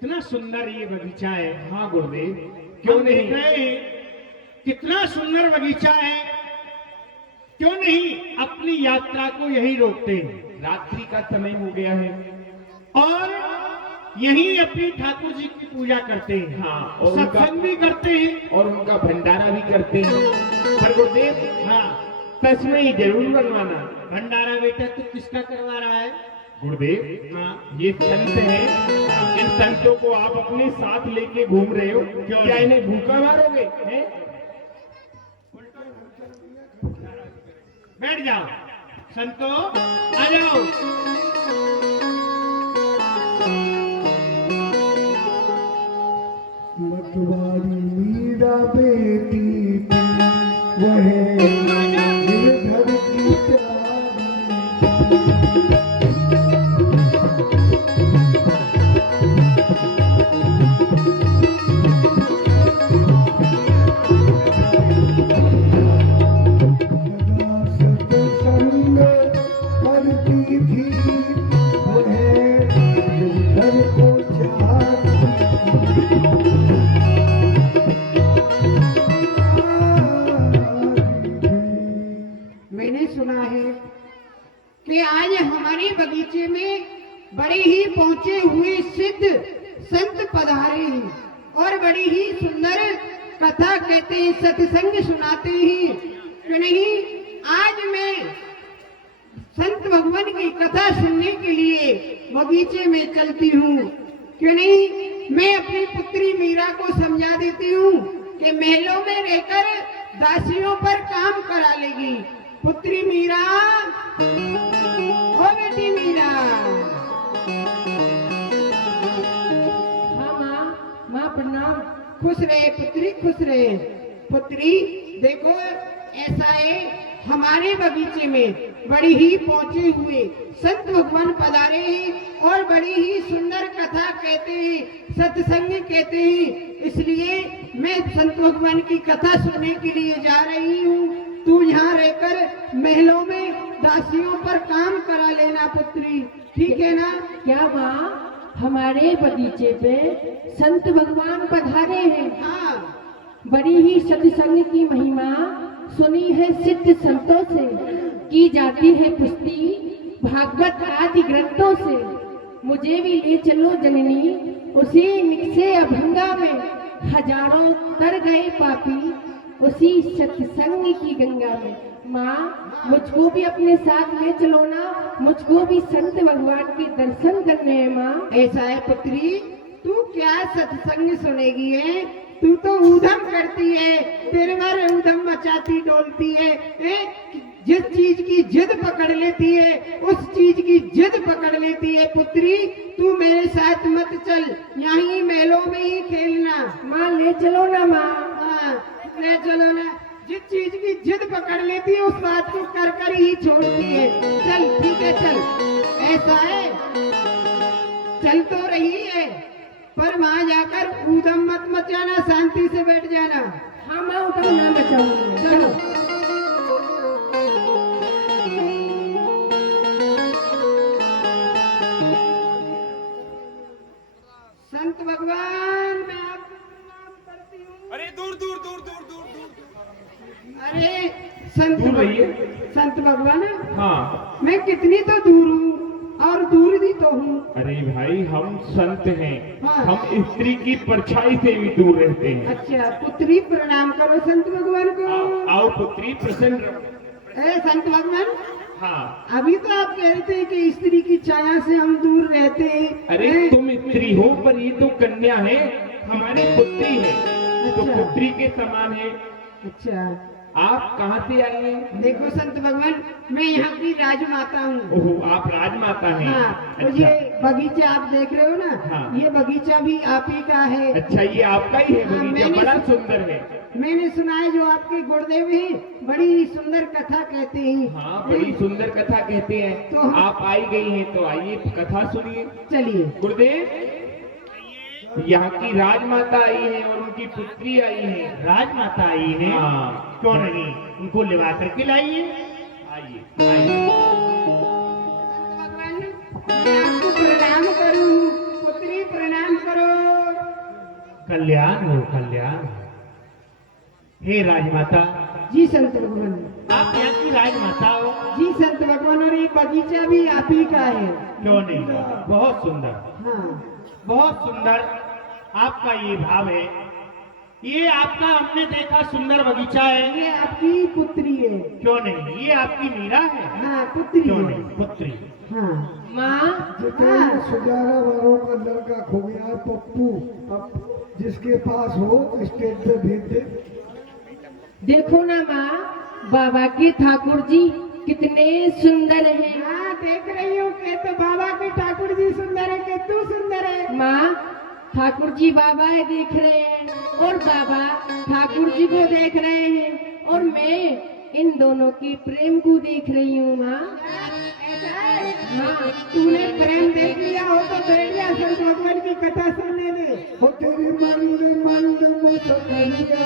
कितना सुंदर ये बगीचा है। हाँ गुरुदेव, क्यों नहीं गए? कितना सुंदर बगीचा है, क्यों नहीं अपनी यात्रा को यही रोकते हैं रात्रि का समय हो गया है और यही अपनी ठाकुर जी की पूजा करते हैं। हाँ, और सत्संग भी करते हैं और उनका भंडारा भी करते हैं। पर गुरुदेव, हाँ, तस्वीर जरूर बनवाना। भंडारा बेटा तू किसका करवा रहा है? गुरुदेव, हाँ, ये संत है, इन संतों को आप अपने साथ लेके घूम रहे हो, क्या इन्हें भूखा मारोगे? हैं? बैठ जाओ संतो, आ जाओ। मतवारी मीरा बेटी थी, वह गिरधर की प्यारी। सत्संग करती थी, वह गिरधर को मैंने सुना है कि आज हमारे बगीचे में बड़े ही पहुंचे हुए सिद्ध संत पधारे हैं और बड़ी ही सुंदर कथा कहते हैं, सत्संग सुनाते हैं। क्यों नहीं आज मैं संत भगवान की कथा सुनने के लिए बगीचे में चलती हूँ। क्यों नहीं मैं अपनी पुत्री मीरा को समझा देती हूँ कि महलों में रहकर दासियों पर काम करा लेगी। पुत्री मीरा, ओ बेटी मीरा। हाँ माँ, माँ प्रणाम। खुश रहे पुत्री, खुश रहे। पुत्री देखो, ऐसा है हमारे बगीचे में बड़ी ही पहुंचे हुए संत भगवान पधारे हैं और बड़ी ही सुंदर कथा कहते हैं, सत्संग कहते हैं। इसलिए मैं संत भगवान की कथा सुनने के लिए जा रही हूँ। तू यहाँ रहकर महलों में दासियों पर काम करा लेना पुत्री, ठीक है ना? क्या माँ, हमारे बगीचे पे संत भगवान पधारे हैं। हाँ, बड़ी ही सत्संग की महिमा सुनी है, सिद्ध संतों से की जाती है पुष्टि भागवत आदि ग्रंथों से। मुझे भी ले चलो जननी, उसी निकसे अभंगा में हजारों तर गए पापी, उसी सत्संग की गंगा में। माँ, मुझको भी अपने साथ ले चलो ना, मुझको भी संत भगवान के दर्शन करने हैं माँ। ऐसा है पुत्री, तू क्या सत्संग सुनेगी है? तू तो उधम करती है, तेरे बार उधम मचाती डोलती है, जिस चीज की जिद पकड़ लेती है उस चीज की जिद पकड़ लेती है। पुत्री तू मेरे साथ मत चल, यहीं महलों में ही खेलना। माँ ले चलो ना माँ। हाँ, ले चलो ना। जिस चीज की जिद पकड़ लेती है उस बात को कर कर ही छोड़ती है। चल ठीक है, चल। ऐसा है, चल तो रही है पर वहां जाकर ऊधम मत मचाना, शांति से बैठ जाना। हाँ माँ, उधर ना बचाऊंगी। चलो। संत भगवान, मैं आपको प्रणाम करती हूँ। अरे दूर दूर दूर दूर दूर दूर। अरे संत दूर रहिए। संत भगवान, हाँ, मैं कितनी तो दूर हूँ और दूर भी तो हूँ। अरे भाई, हम संत हैं, हाँ। हम स्त्री की परछाई से भी दूर रहते हैं। अच्छा, पुत्री प्रणाम करो संत भगवान को। आओ पुत्री, प्रसन्न रहो। अरे संत भगवान, हाँ, अभी तो आप कह रहे थे कि स्त्री की छाया से हम दूर रहते हैं। अरे तुम स्त्री हो पर ये तो कन्या है, हमारी पुत्री है, तो अच्छा। पुत्री के समान है। अच्छा, आप कहाँ से आए हैं? देखो संत भगवान, मैं यहाँ की राजमाता हूँ। ओहो, आप राजमाता हैं। हाँ, तो अच्छा, ये बगीचा आप देख रहे हो ना, हाँ। ये बगीचा भी आप ही का है। अच्छा, ये आपका ही है हाँ, बगीचा, मैंने- बड़ा सुंदर है। मैंने सुना है जो आपके गुरुदेव हैं बड़ी सुंदर कथा कहते हैं। हाँ, बड़ी सुंदर कथा कहते हैं। तो आप आई गई हैं तो आइए कथा सुनिए। चलिए। गुरुदेव, यहाँ की राजमाता आई है और उनकी पुत्री आई है। राजमाता आई है, हाँ। क्यों नहीं उनको लिवा करके लाइए। आइए आइए। भगवान, मैं आपको प्रणाम करूं, पुत्री प्रणाम करो। कल्याण हो, कल्याण हो। हे राजमाता, जी संत भगवान। आप यहाँ की राजमाता हो? जी संत भगवान, और एक बगीचा भी आप ही का है। क्यों नहीं, बहुत सुंदर, हाँ, बहुत सुंदर आपका ये भाव है। ये आपका हमने देखा सुंदर बगीचा है। ये आपकी पुत्री है। क्यों नहीं, ये आपकी मीरा है। हाँ, पुत्री क्यों है। नहीं, पुत्री। हाँ माँ, जितने 11 बारों का लड़का खो गया पप्पू, जिसके पास हो स्टेट पे भेज दे। देखो ना माँ, बाबा के ठाकुर जी कितने सुंदर हैं। हाँ, देख रही हूँ कि तो बाबा के ठाकुर जी सुंदर है कि तू सुंदर है। माँ, ठाकुर जी बाबा है देख रहे हैं और बाबा ठाकुर जी को देख रहे हैं और मैं इन दोनों के प्रेम को देख रही हूँ माँ। ऐसा है? हाँ, तूने प्रेम देख लिया हो तो बैठ जा, संत भगवान की कथा सुनने दे। हो तेरी मंद मंद मुस्कानिया,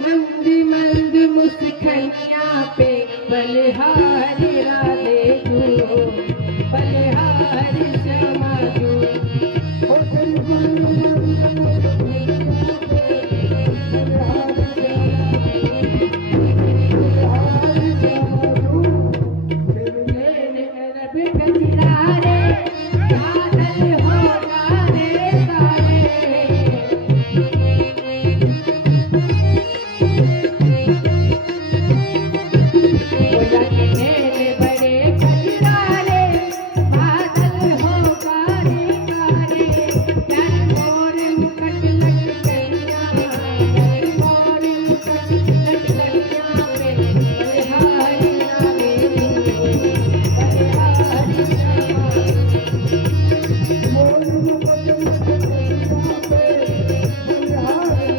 मंद मंद मुस्कानिया पे बलिहारी राधे दो, बलिहारी श्यामा दो। हो तेरी मंद मंद मुस्कानिया पे बलिहारी श्यामा दो। मेरे रब कचिरारे, बादल हो गारे गारे। बोला कि मेरे बड़े कचिरारे, बादल हो गारे गारे। यार मोर मुकट लटकनिया, यार मोर मुकट लटकनिया पे बलिहारी नामे दो, बलिहारी श्यामा दो। मोर मुकट लटकनिया पे बलिहारी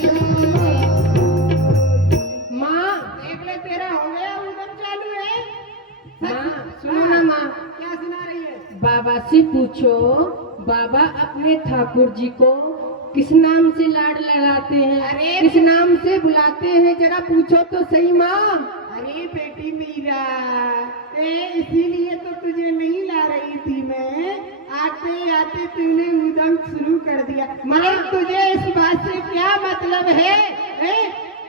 श्यामा। माँ, देख ले, तेरा हो गया, उदम चालू है। माँ, सुनो ना माँ, क्या सुना रही है? बाबा से पूछो, बाबा अपने ठाकुर जी को किस नाम से लाड लड़ाते हैं, अरे किस नाम से बुलाते हैं, जरा पूछो तो सही माँ। अरे बेटी मीरा, इसीलिए तो तुझे नहीं ला रही थी मैं। आते आते तूने उदम शुरू कर दिया। मगर तुझे इस बात से क्या मतलब है?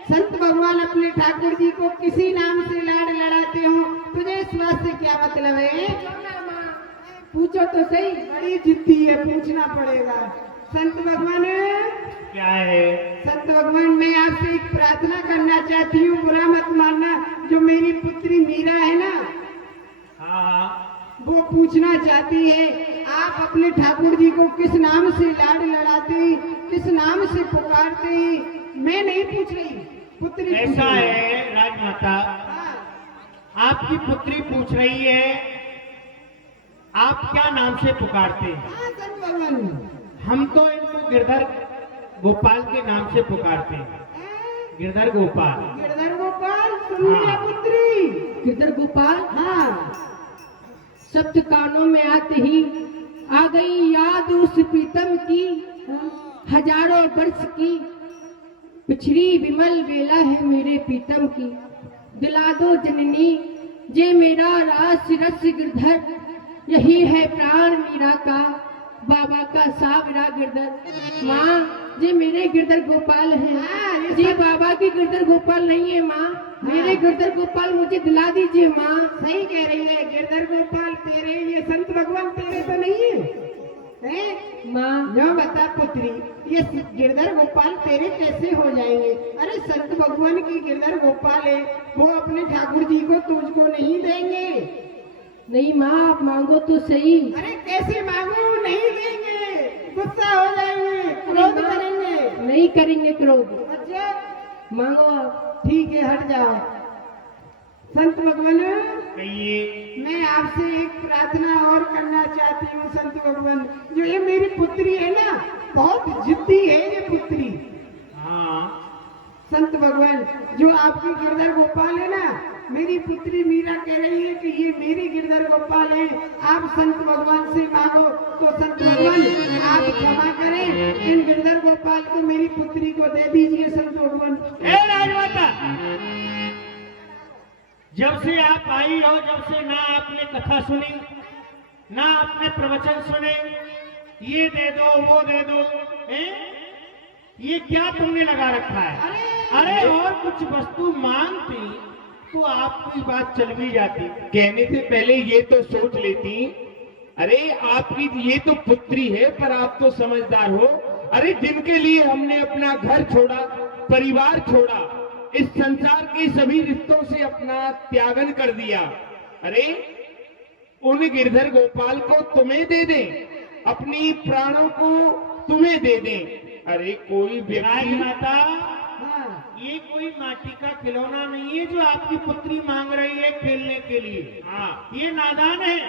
संत भगवान अपने ठाकुर जी को किसी नाम से लाड लड़ाते हो, तुझे इस बात से क्या मतलब है? पूछो तो सही। बड़ी जिद्दी है, पूछना पड़ेगा। संत भगवान, क्या है? संत भगवान, मैं आपसे एक प्रार्थना करना चाहती हूँ, बुरा मत मानना। जो मेरी पुत्री मीरा है ना, हाँ, वो पूछना चाहती है, आप अपने ठाकुर जी को किस नाम से लाड लड़ाते हैं, किस नाम से पुकारते हैं? मैं नहीं पूछ रही, पुत्री पूछ ऐसा रही है राजमाता, हाँ, आपकी पुत्री पूछ रही है आप क्या नाम से पुकारते हैं। हाँ, संत भगवान। हम तो इनको गिरधर गोपाल के नाम से पुकारते हैं। गिरधर गोपाल। गिरधर गोपाल, सुन लिया हाँ। पुत्री? गिरधर गोपाल, हाँ, शब्द कानों में आते ही आ गई याद उस प्रीतम की, हजारों वर्ष की पिछड़ी विमल बेला है मेरे प्रीतम की। दिला दो जननी जे मेरा रास रस गिरधर, यही है प्राण मीरा का, बाबा का सावरा गिरधर। माँ, जे मेरे गिरधर गोपाल है, हाँ, जे बाबा की गिरधर गोपाल नहीं है माँ। मेरे गिरधर गोपाल मुझे दिला दीजिए माँ। सही कह रही है, गिरधर गोपाल तेरे, ये संत भगवान तेरे तो नहीं है, हैं? माँ, जो बता पुत्री, ये गिरधर गोपाल तेरे कैसे हो जाएंगे? अरे संत भगवान की गिरधर गोपाल है, वो अपने ठाकुर जी को तुझको नहीं देंगे। नहीं माँ, आप मांगो तो सही। अरे कैसे मांगो, नहीं देंगे, गुस्सा हो जाएंगे, क्रोध करेंगे। नहीं करेंगे क्रोध। अच्छा मांगो आप। ठीक है, हट जाओ। संत भगवान, कहिए। मैं आपसे एक प्रार्थना और करना चाहती हूँ संत भगवान। जो ये मेरी पुत्री है ना, बहुत जिद्दी है ये पुत्री। हाँ, संत भगवान, जो आपकी गिरधर गोपाल है ना, मेरी पुत्री मीरा कह रही है कि ये मेरी गिरधर गोपाल है, आप संत भगवान से मांगो। तो संत भगवान, आप क्षमा करें, इन गिरधर गोपाल को मेरी पुत्री को दे दीजिए संत भगवान। ए राजमाता, जब से आप आई हो, जब से ना आपने कथा सुनी, ना आपने प्रवचन सुने, ये दे दो वो दे दो, हैं? ये क्या तुमने लगा रखा है? अरे और कुछ वस्तु मांगती तो आपकी बात चल भी जाती। कहने से पहले ये तो सोच लेती, अरे आपकी ये तो पुत्री है, पर आप तो समझदार हो। अरे जिनके लिए हमने अपना घर छोड़ा, परिवार छोड़ा, इस संसार के सभी रिश्तों से अपना त्यागन कर दिया, अरे उन गिरधर गोपाल को तुम्हें दे दें, अपनी प्राणों को तुम्हें दे दें। अरे कोई व्यक्ति माता, हाँ, ये कोई माटी का खिलौना नहीं है जो आपकी पुत्री मांग रही है खेलने के लिए। हाँ, ये नादान है,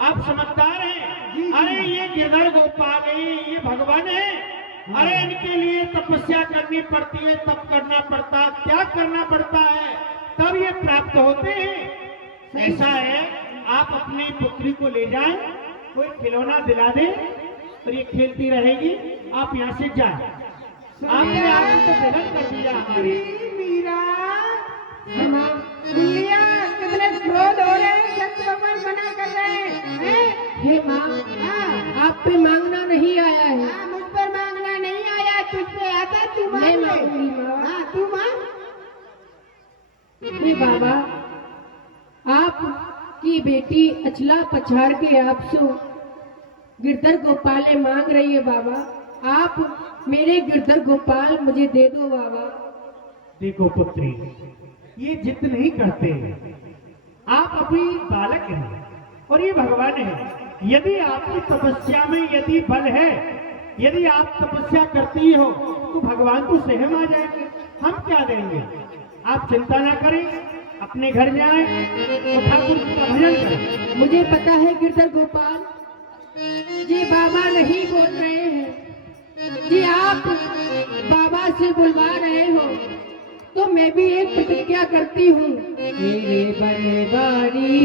आप समझदार हैं। अरे ये गिरधर गोपाल है, ये भगवान है। अरे इनके लिए तपस्या करनी पड़ती है, तप करना पड़ता, त्याग करना पड़ता है, तब ये प्राप्त होते हैं। ऐसा है, आप अपनी पुत्री को ले जाएं, कोई खिलौना दिला दें और ये खेलती रहेगी। आप यहाँ से जाएं। आपने आनंद तो ग्रहण कर दिया हमारी। मीरा, लिया कितने क्रोध हो रहे हैं, सत्य भगवान मना कर रहे हैं। हे माँ, हाँ, आप पे मांगना नहीं आया है। हाँ, मुझ पर मांगना नहीं आया, तुझ पे आता, तू मांग मैं ले। मांगूंगी माँ। हाँ, तू मांग। हे बाबा, आप की बेटी अचला पछाड़ के आपसे गिरधर गोपाल मांग रही है बाबा। आप मेरे गिरधर गोपाल मुझे दे दो बाबा। देखो पुत्री, ये जिद नहीं करते। आप अपनी बालक हैं और ये भगवान है। यदि आपकी तपस्या में यदि बल है, यदि आप तपस्या करती हो तो भगवान तो सहम आ जाएंगे। हम क्या देंगे? आप चिंता ना करें, अपने घर जाएं और ठाकुर जी का भजन करें। मुझे पता है गिरधर गोपाल जी बाबा नहीं बोल रहे हैं, जी आप बाबा से बुलवा रहे हो, तो मैं भी एक प्रतिज्ञा करती हूँ। तेरे बनवारी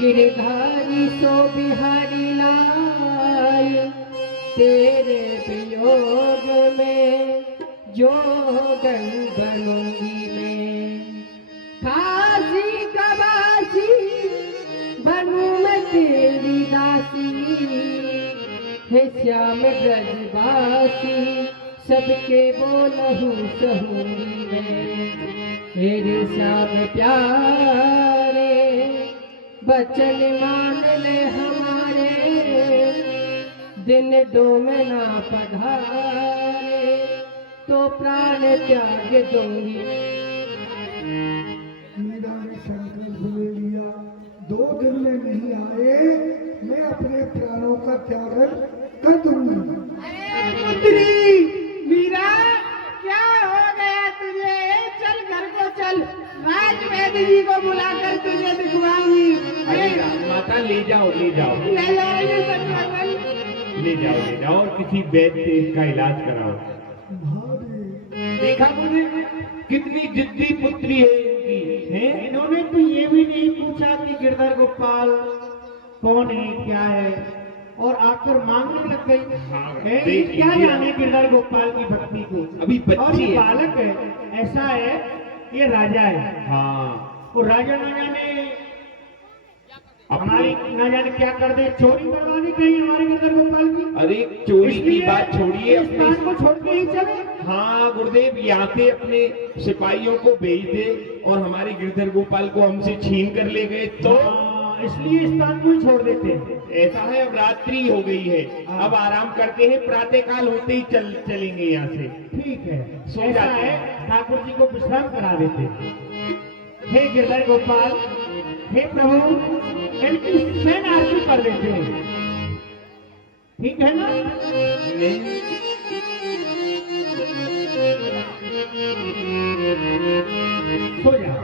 गिरधारी सो बिहारी लाल, तेरे वियोग में जोगन बनूंगी मैं, काशी कबासी बनूं मैं तेरी दासी, हे श्याम ब्रजवासी सबके बोलहूँ सहूंगी मैं, तेरे श्याम प्यारे बचन मान ले हमारे, दिन दो में ना पधारे तो प्राण त्याग दूंगी। मीरा ने संकल्प ले लिया, 2 दिन में नहीं आए मैं अपने प्राणों का त्यागन कर दूंगी। अरे पुत्री मीरा, क्या हो गया तुझे? चल घर को चल, राजवैद्य जी को बुलाकर तुझे दिखवाऊंगी। अरे माता ले जाओ, ले जाओ, ले जाएंगे सत्य भगवान। ले जाओ, ले जाओ और किसी वैद्य से इसका इलाज कराओ। भाभी, देखा मुझे कितनी जिद्दी पुत्री है इनकी, हैं? इन्होंने तो ये भी नहीं पूछा कि गिरधर गोपाल कौन है, क्या है, और आकर मांगने लग गई। हाँ, है, ये देख क्या लीजिए। जाने गिरधर गोपाल की भक्ति को। अभी बच्ची और ये है। बालक है, ऐसा है, ये राजा है। हाँ, और राजा न जाने हमारी न जाने क्या कर दे, चोरी करवा दी कहीं हमारे गिरधर गोपाल की। अरे चोरी की इसलिए बात छोड़िए, इस स्थान को छोड़ के ही चले। हाँ गुरुदेव, यहाँ से अपने सिपाहियों को भेज दे और हमारे गिरधर गोपाल को हमसे छीन कर ले गए तो। हाँ, इसलिए इस स्थान को ही छोड़ देते हैं। ऐसा है, अब रात्रि हो गई है, अब आराम करते हैं, प्रातः काल होते ही चलेंगे यहाँ से। ठीक है, सो ऐसा जाते है, हैं। ठाकुर जी को विश्राम करा देते हैं। हे गिरधर गोपाल, हे प्रभु, इनकी सेन आरती कर देते हैं। ठीक है ना? नहीं, सो जाओ।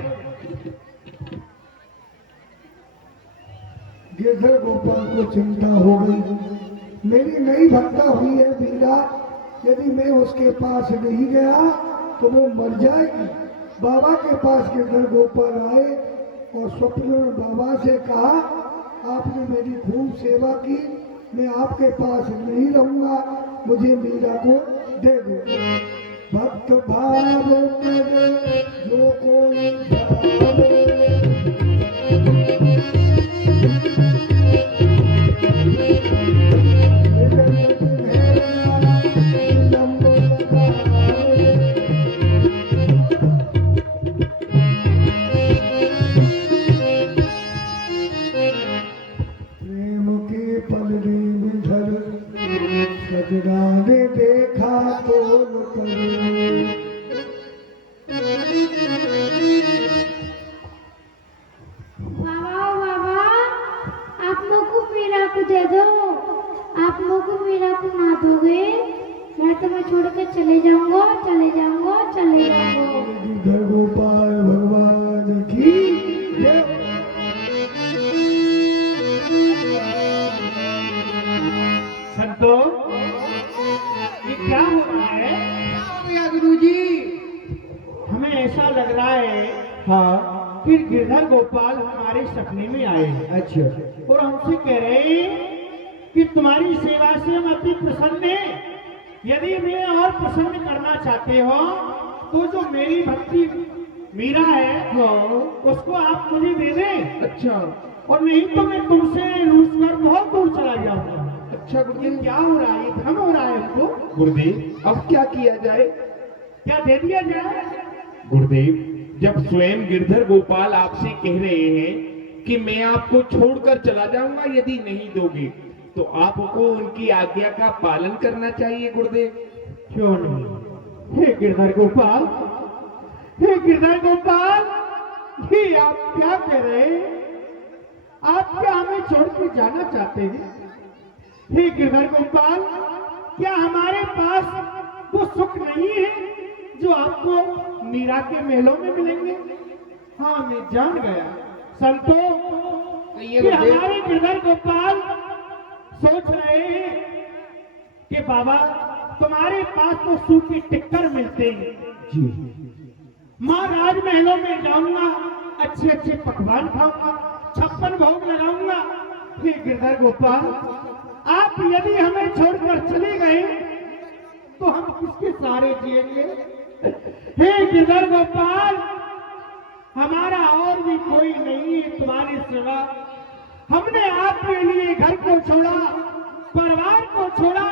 गिरधर गोपाल को चिंता हो गई, मेरी नई भक्ता हुई है मीरा, यदि मैं उसके पास नहीं गया तो वो मर जाएगी। बाबा के पास गिरधर गोपाल आए और स्वप्न में बाबा से कहा, आपने मेरी खूब सेवा की, मैं आपके पास नहीं रहूंगा, मुझे मीरा को दे दो। भक्त भाव करे जो कोई भावे, ऐसा लग रहा है हाँ। कि गिरधर गोपाल हमारे सपने में आए अच्छा। और हमसे कह रहे हैं कि तुम्हारी सेवा से हम अति प्रसन्न हैं। यदि मैं और प्रसन्न करना चाहते हो तो जो मेरी भक्ति मीरा है हाँ। उसको आप मुझे दे दें, अच्छा। और नहीं तो मैं तुमसे रूस कर बहुत दूर चला जाऊंगा। अच्छा ये गुरुदेव। क्या हो रहा है? भ्रम हो रहा है हमको। गुरुदेव अब क्या किया जाए? क्या दे दिया जाए? गुरुदेव, जब स्वयं गिरधर गोपाल आपसे कह रहे हैं कि मैं आपको छोड़कर चला जाऊंगा यदि नहीं दोगे, तो आपको उनकी आज्ञा का पालन करना चाहिए गुरुदेव। क्यों नहीं? हे गिरधर गोपाल, हे गिरधर गोपाल, ये आप क्या कह रहे हैं? आप क्या हमें छोड़ के जाना चाहते हैं? हे गिरधर गोपाल, क्या हमारे पास वो सुख नहीं है जो आपको मीरा के महलों में मिलेंगे? हाँ, मैं जान गया संतों कि हमारे गिरधर गोपाल सोच रहे हैं कि बाबा तुम्हारे पास तो सूखी टिक्कर मिलते हैं जी। माँ राजमहलों में जाऊंगा, अच्छे अच्छे पकवान खाऊंगा, 56 भोग लगाऊंगा। हे गिरधर गोपाल, आप यदि हमें छोड़कर चले गए तो हम किसके सहारे जिएंगे? हे गिरधर गोपाल, हमारा और भी कोई नहीं है तुम्हारे सिवा। हमने आपके लिए घर को छोड़ा, परिवार को छोड़ा,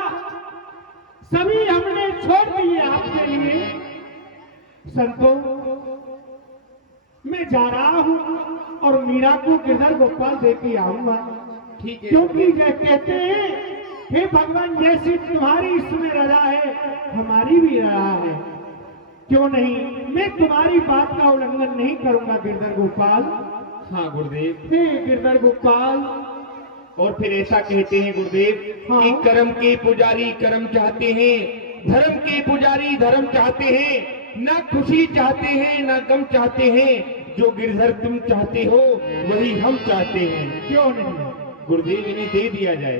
सभी हमने छोड़ दिए आपके लिए। संतों, मैं जा रहा हूं और मीरा को गिरधर गोपाल दे के आऊंगा। ठीक है। क्योंकि ये कहते हैं हे भगवान, जैसी तुम्हारी इसमें रजा है हमारी भी रजा है। क्यों नहीं? मैं तुम्हारी बात का उल्लंघन नहीं करूंगा गिरधर गोपाल। हाँ गुरुदेव। हे गिरधर गोपाल, और फिर ऐसा कहते हैं गुरुदेव हाँ। कि कर्म के पुजारी कर्म चाहते हैं, धर्म के पुजारी धर्म चाहते हैं, ना खुशी चाहते हैं ना गम चाहते हैं। जो गिरधर तुम चाहते हो वही हम चाहते हैं। क्यों नहीं? गुरुदेव, इन्हें दे दिया जाए।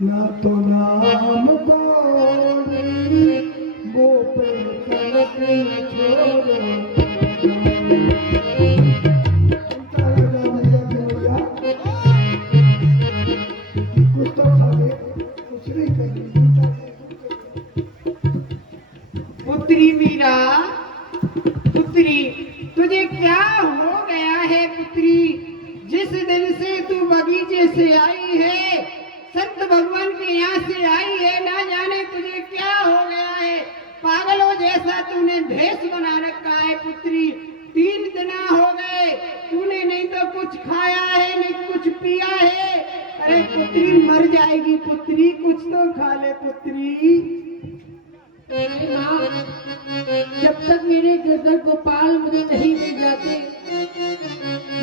ना तो नाम को वो पे तलक छोड़ो। कुछ तो खा ले, कुछ नहीं करेंगे। पुत्री मीरा, पुत्री तुझे क्या हो गया है पुत्री? जिस दिन से तू बगीचे से आई है, संत भगवान के यहाँ से आई है, ना जाने तुझे क्या हो गया है। पागलों जैसा तूने भेष बना रखा है पुत्री। 3 दिन हो गए तूने नहीं तो कुछ खाया है नहीं कुछ पिया है। अरे पुत्री मर जाएगी पुत्री, कुछ तो खा ले पुत्री। अरे माँ, जब तक मेरे गिरधर गोपाल मुझे नहीं मिल जाते,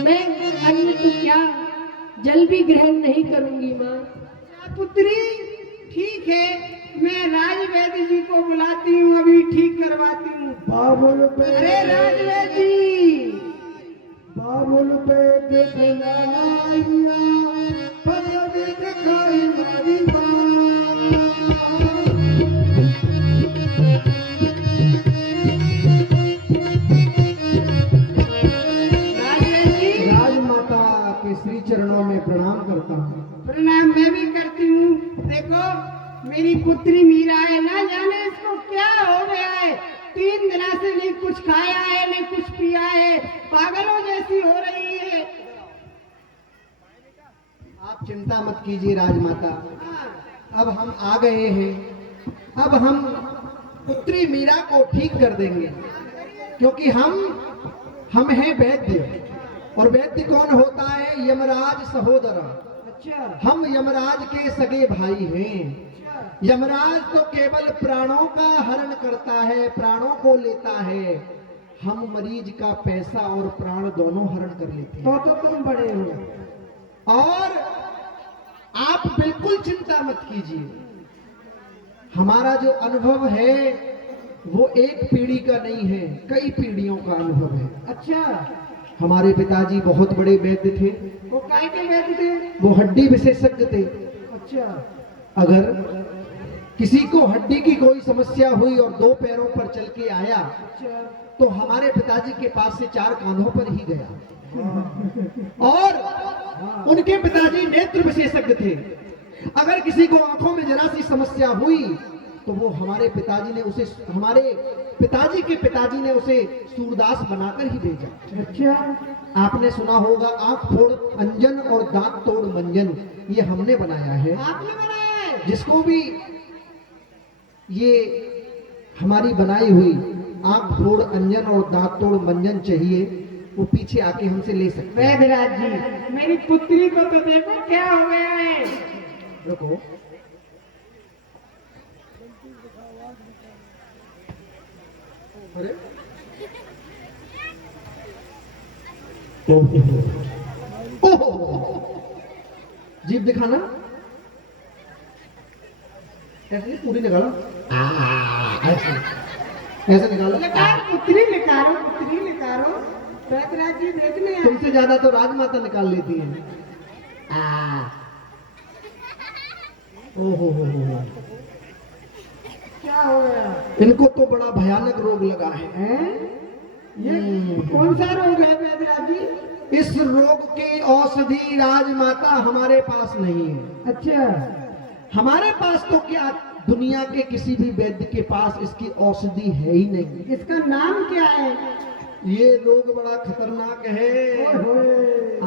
मैं अन्न तो क्या जल भी ग्रहण नहीं करूंगी माँ। पुत्री ठीक है, मैं राजवैद्य जी को बुलाती हूँ, अभी ठीक करवाती हूँ। बाबुल पे, अरे राजवैद्य जी, बाबुल पे दिखलाइया, पदवी दिखाई मारी राजवैद्य जी राजमाता के श्री चरणों में प्रणाम करता हूँ। प्रणाम मैं भी करती हूँ। देखो मेरी पुत्री मीरा है, ना जाने इसको क्या हो गया है। 3 दिन से नहीं कुछ खाया है नहीं कुछ पिया है, पागलों जैसी हो रही है। आप चिंता मत कीजिए राजमाता, अब हम आ गए हैं। अब हम पुत्री मीरा को ठीक कर देंगे, क्योंकि हम हैं वैद्य, और वैद्य कौन होता है? यमराज सहोदर। अच्छा हम यमराज के सगे भाई हैं। यमराज तो केवल प्राणों का हरण करता है, प्राणों को लेता है। हम मरीज का पैसा और प्राण दोनों हरण कर लेते हैं। तो तुम बड़े हो। और आप बिल्कुल चिंता मत कीजिए। हमारा जो अनुभव है वो एक पीढ़ी का नहीं है, कई पीढ़ियों का अनुभव है। अच्छा हमारे पिताजी बहुत बड़े वैद्य थे, वो काय के वैद्य थे? वो हड्डी विशेषज्ञ थे। अच्छा। अगर किसी को हड्डी की कोई समस्या हुई और 2 पैरों पर चल के आया अच्छा। तो हमारे पिताजी के पास से 4 कांधों पर ही गया। और उनके पिताजी नेत्र विशेषज्ञ थे। अगर किसी को आंखों में जरा सी समस्या हुई तो वो हमारे पिताजी के पिताजी ने उसे सूरदास बनाकर ही भेजा। अच्छा। आपने सुना होगा आंख फोड़ अंजन और दांत तोड़ मंजन, ये हमने बनाया है। आपने बनाया है? जिसको भी ये हमारी बनाई हुई आंख फोड़ अंजन और दांत तोड़ मंजन चाहिए वो पीछे आके हमसे ले सकते हैं। वैद्यराज जी, मेरी पुत्री को तो देखो क्या हो गया है। रुको, अरे ओहो, जीभ दिखाना, ऐसे नहीं, पूरी निकालो, ऐसे निकालो। पुत्री निकालो, पुत्री निकालो। वैद्यराज जी देखने आए। तुमसे ज्यादा तो राजमाता निकाल लेती है। ओहो हो, क्या हो गया? इनको तो बड़ा भयानक रोग लगा है। हैं? ये कौन सा रोग है वैद्यराज जी? इस रोग की औषधि राजमाता हमारे पास नहीं है। अच्छा। हमारे पास तो क्या, दुनिया के किसी भी वैद्य के पास इसकी औषधि है ही नहीं। इसका नाम क्या है? ये रोग बड़ा खतरनाक है।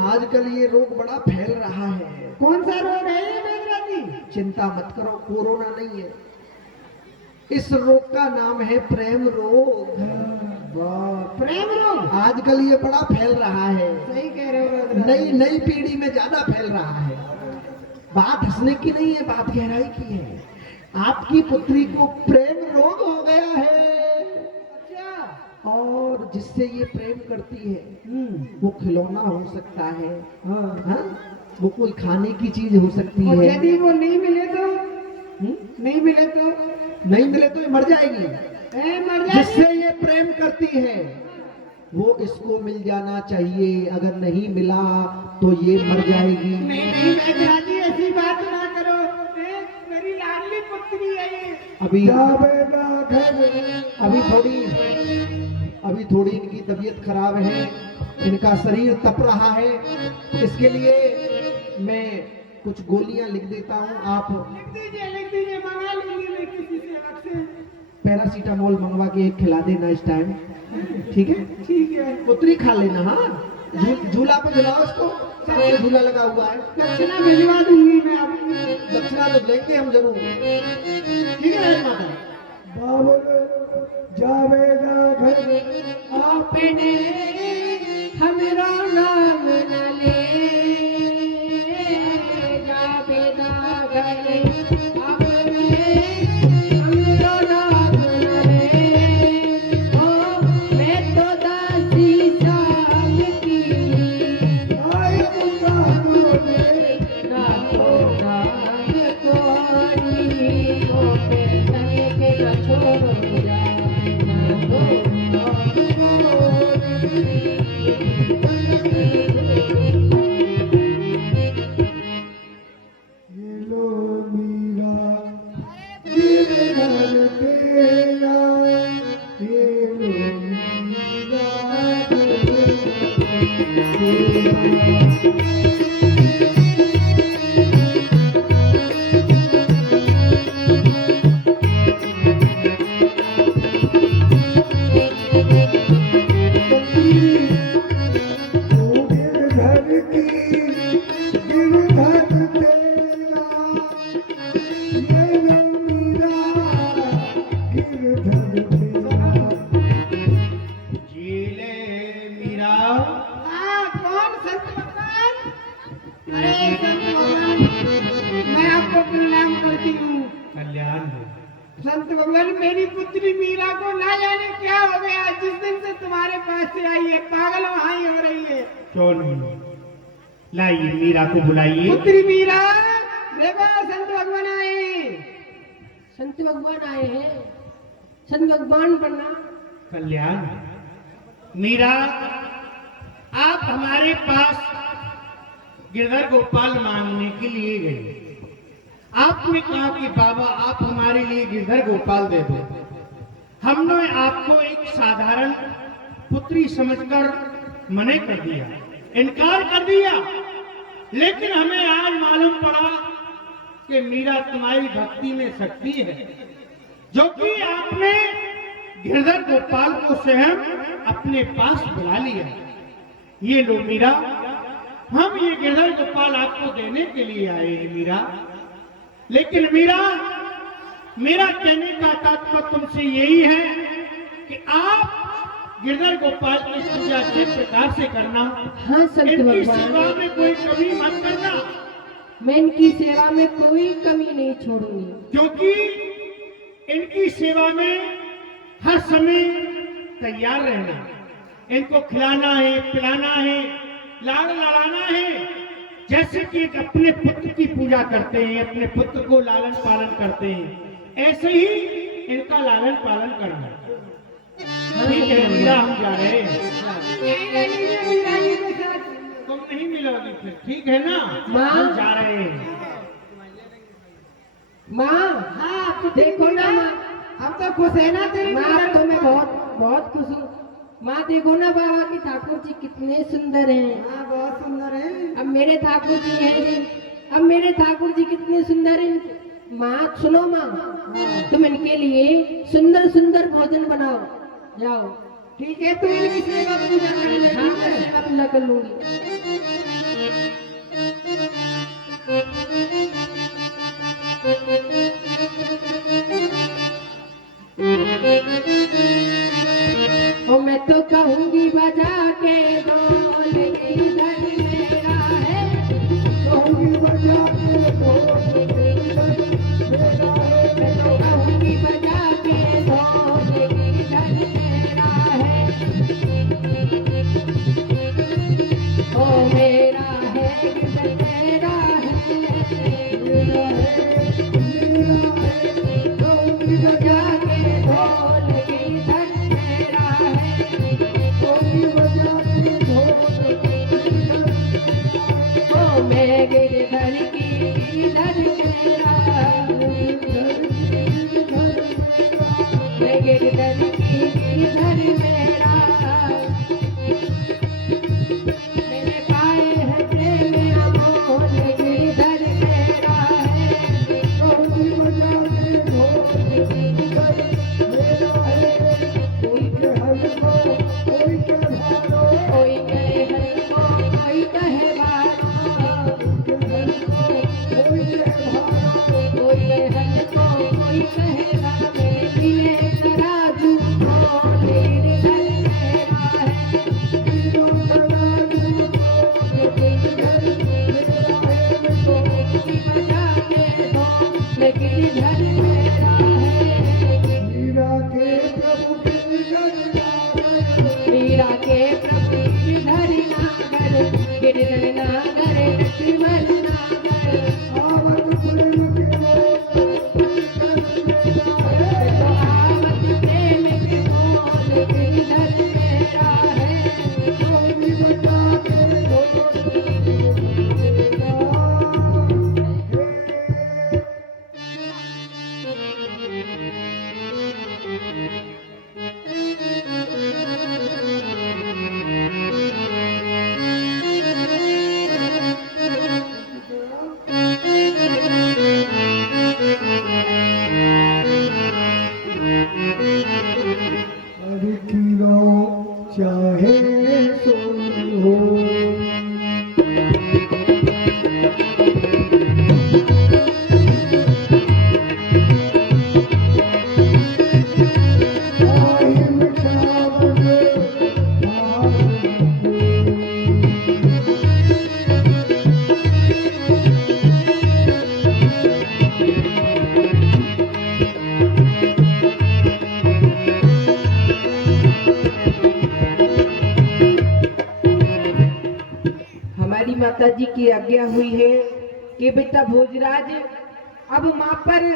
आजकल ये रोग बड़ा फैल रहा है। कौन सा रोग है ये वैद्यराज जी? चिंता मत करो, कोरोना नहीं है। इस रोग का नाम है प्रेम रोग। प्रेम रोग? आजकल ये बड़ा फैल रहा है। सही कह रहे हो वैद्यराज जी। नई पीढ़ी में ज्यादा फैल रहा है। बात हंसने की नहीं है, बात गहराई की है। आपकी पुत्री को प्रेम रोग हो गया है। अच्छा। और जिससे ये प्रेम करती है वो खिलौना हो सकता है, हाँ? वो कोई खाने की चीज हो सकती और है। यदि वो नहीं मिले तो? नहीं मिले तो? नहीं मिले तो ये मर जाएगी। मर जाएगी? जिससे ये प्रेम करती है वो इसको मिल जाना चाहिए। अगर नहीं मिला तो ये मर जाएगी। नहीं नहीं वैद्यराज जी, ऐसी बात ना करो। मेरी लाडली पुत्री है ये। अभी थोड़ी इनकी तबीयत खराब है, इनका शरीर तप रहा है। इसके लिए मैं कुछ गोलियां लिख देता हूँ। आप लिख दीजिए, मंगा लीजिए मैं किसी सेवक से। पैरासीटामोल मंगवा के एक खिला देना इस टाइम, ठीक है? ठीक है। पुत्री खा लेना। हाँ, झूला पे झुलाओ इसको, सबसे झूला लगा हुआ है। दक्षिणा भिजवा दूंगी मैं आपको। दक्षिणा तो लेंगे हम जरूर, ठीक है राजमाता? जावेगा घर आपने हमरा नाम न ले जावेदा घर आपने हमरा नाम न ले ओ मैं तो दासी साल की आए मुकाबले ना तो नाम कोरी ओ पे तने के ना छोड़ो जाए ना तो ये लो मीरा गिरधर तेरा, ये लो मीरा गिरधर की गिरधर तेरा, ये लो मीरा गिरधर तेरा। जीले मीरा। कौन संत भगवान? अरे संत भगवान, मैं आपको प्रणाम करती हूँ। कल्याण हो। संत भगवान, मेरी पुत्री मीरा को ना जाने क्या हो गया। जिस दिन से तुम्हारे पास से आई है पागल वहां हो रही है। क्यों नहीं? लाइए मीरा को बुलाइए। पुत्री मीरा, देखो संत भगवान आए। संत भगवान आए हैं। संत भगवान बनना कल्याण। मीरा, हमारे पास गिरधर गोपाल मांगने के लिए गए। आपने कहा कि बाबा आप हमारे लिए गिरधर गोपाल दे दो। हमने आपको एक साधारण पुत्री समझकर मना कर दिया, इनकार कर दिया। लेकिन हमें आज मालूम पड़ा कि मीरा तुम्हारी भक्ति में शक्ति है, जो कि आपने गिरधर गोपाल को स्वयं अपने पास बुला लिया। ये लो मीरा, हम ये गिरधर गोपाल आपको देने के लिए आए हैं मीरा। लेकिन मीरा, मेरा कहने का तात्पर्य तुमसे यही है कि आप गिरधर गोपाल की पूजा किस प्रकार से करना, हाँ संत इनकी भगवान, सेवा में कोई कमी मत करना, मैं इनकी सेवा में कोई कमी नहीं छोड़ूंगी। क्योंकि इनकी सेवा में हर समय तैयार रहना। इनको खिलाना है, पिलाना है, लाड़ लड़ाना है। जैसे कि एक अपने पुत्र की पूजा करते हैं, अपने पुत्र को लालन पालन करते हैं, ऐसे ही इनका लालन पालन करना। ठीक है मीरा, हम जा रहे हैं। तुम नहीं मिलोगी फिर, ठीक है ना? माँ। हम जा रहे हैं। माँ, हाँ तो देखो ना माँ, हम तो खुश है ना तेरी माँ तो मैं बहुत बहुत खुश हूँ। माँ देखो ना बाबा की ठाकुर जी कितने सुंदर हैं। हाँ बहुत सुंदर है। अब मेरे ठाकुर जी हैं, अब मेरे ठाकुर जी कितने सुंदर हैं। माँ सुनो माँ, तुम इनके लिए सुंदर सुंदर भोजन बनाओ, जाओ। ठीक है, तू इनकी सेवा पूजा कर ले। हाँ मैं सेवा पूजा कर लूंगी। ओ मैं तो कहूंगी बजा के ढोल गिरधर मेरा है, कहूँगी बजा के ढोल गिरधर मेरा है। मैं तो कहूंगी बजा के ढोल गिरधर मेरा है। ओ मेरा है गिरधर मेरा है, मेरा है, मेरा है, कहूँगी बजा के ढोल गिरधर मेरा है। कहूँगी बजा के ढोल गिरधर ओ मैं गिरधर की गिरधर मेरा, मैं गिरधर की गिरधर मेरा। मेरे पाए है प्रेम अमोल गिरधर मेरा है। कहूँगी बजा के ढोल गिरधर मेरा है। कोई के हल को, कोई के भारो, कोई कहे हंसो, कोई कहे बारो, के हल को, कोई के भारो। कोई कहे हंसो, कोई कहे बारो। मेरे तराजू ढोल गिरधर मेरा है। बजा के ढोल गिरधर मेरा है। मीरा के प्रभु गिरधर नागर, मीरा के प्रभु गिरधर नागर, गिरधर नागर नटवर नागर। आवत प्रेम के तो आवत प्रेम के बोल गिरधर मेरा है। कहूँगी बजा के ढोल हरि की रो चाहे सोई हो। आई मिठावन हमारी माता जी की आज्ञा हुई है कि बेटा भोजराज अब माँ पर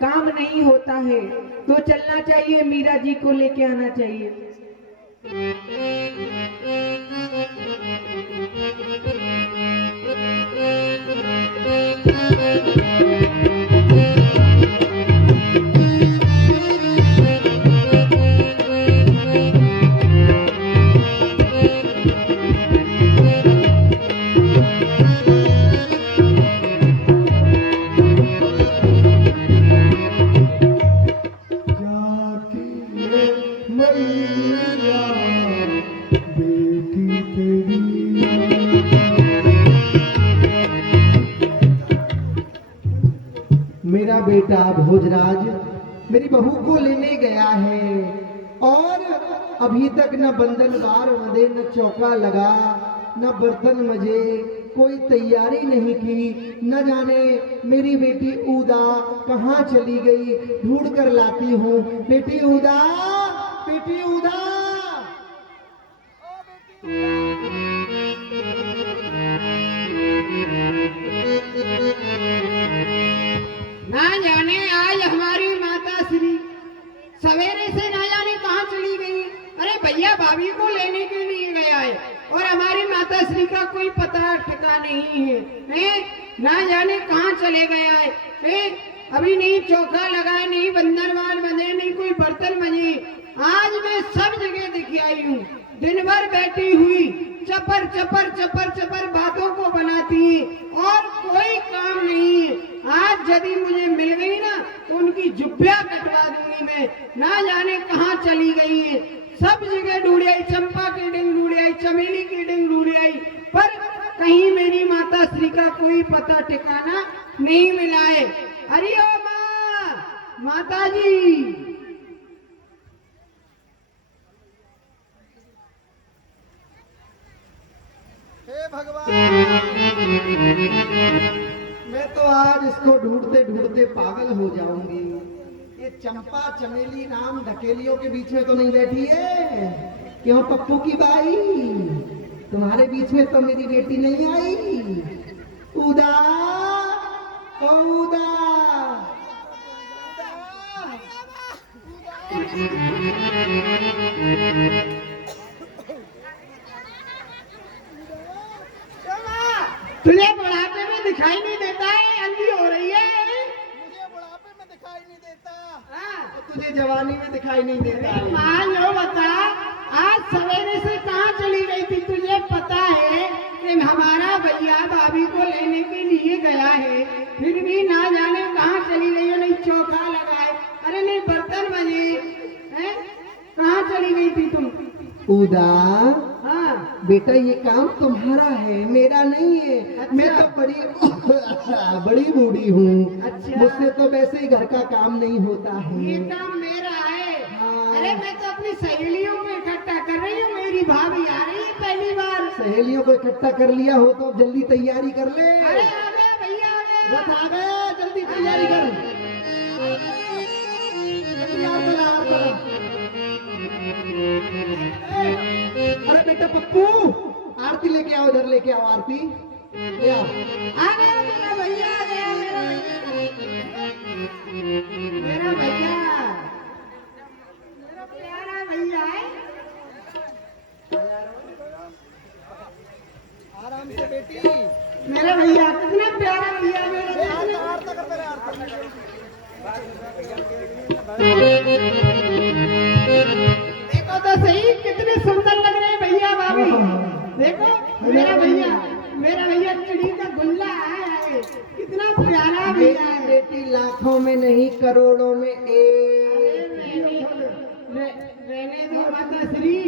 काम नहीं होता है तो चलना चाहिए, मीरा जी को लेके आना चाहिए। जाती है मैया बेटी तेरी। मेरा बेटा भोजराज मेरी बहू को लेने गया है और अभी तक न बंधन बार बंधे, न चौका लगा, न बर्तन मजे, कोई तैयारी नहीं की। न जाने मेरी बेटी उदा कहाँ चली गई, ढूंढ कर लाती हूँ। बेटी उदा, बेटी उदा। ना जाने आज हमारी माता श्री सवेरे से ना जाने कहाँ चली गई। अरे भैया भाभी को लेने के लिए गया है और हमारी माता श्री का कोई पता ठिकाना नहीं है, हैं? ना जाने कहाँ चले गया है, हैं? अभी नहीं चौका लगा, नहीं बंदरवाल बने, नहीं कोई बर्तन बने। आज मैं सब जगह दिख आई हूँ, दिन भर बैठी हुई चपर चपर चपर चपर बातों को बनाती और कोई काम नहीं है। आज यदि मुझे मिल गई ना तो उनकी जुब्बिया कटवा दूंगी मैं। ना जाने कहाँ चली गई है, सब जगह ढूंढ आई, चंपा की डिंग ढूंढ आई, चमेली की डिंग ढूंढ आई, पर कहीं मेरी माता श्री का कोई पता ठिकाना नहीं मिला है। अरे ओ माँ, माता जी। हे भगवान, मैं तो आज इसको ढूंढते ढूंढते पागल हो जाऊंगी। ये चंपा चमेली राम ढकेलियों के बीच में तो नहीं बैठी है? क्यों पप्पू की बाई, तुम्हारे बीच में तो मेरी बेटी नहीं आई? उदा, ओ उदा, तुझे बुढ़ापे में दिखाई नहीं देता है, अंधी हो रही है। मुझे बुढ़ापे में दिखाई नहीं देता, हाँ। तो तुझे जवानी में दिखाई नहीं देता है। माँ लो बता, आज सवेरे से कहाँ चली गई थी? तुझे पता है कि हमारा भैया भाभी को लेने के लिए गया है, फिर भी ना जाने कहाँ चली गई है। नहीं चौका लगाए, अरे नहीं बर्तन बने, हैं? कहाँ चली गई थी तुम? उदा, हाँ बेटा ये काम तुम्हारा है, मेरा नहीं है। अच्छा। मैं तो बड़ी बूढ़ी हूँ, अच्छा। मुझसे तो वैसे ही घर का काम नहीं होता ये है। काम मेरा है। हाँ। अरे मैं तो अपनी सहेलियों को इकट्ठा कर रही हूँ, मेरी भाभी आ रही है पहली बार। सहेलियों को इकट्ठा कर लिया हो तो अब जल्दी तैयारी कर ले। अरे आ गया भैया, आ गया। रथ आ गया, जल्दी तैयारी कर। जल्दी आ चला, आ चला। अरे बेटा पप्पू, आरती लेके आओ, इधर लेके आओ आरती, ले आओ। आ गया मेरा भैया, आ गया मेरा भैया, मेरा भैया, मेरा प्यारा भैया है। आराम से बेटी। मेरा भैया कितना प्यारा भैया मेरा। आरती कर, मेरे आरती। देखो तो सही कितने सुंदर लग रहे हैं भैया भाभी। देखो मेरा भैया चिड़ी का गुल्ला है, कितना प्यारा भैया है। बेटी लाखों में नहीं करोड़ों में एक। रहने दो माता श्री,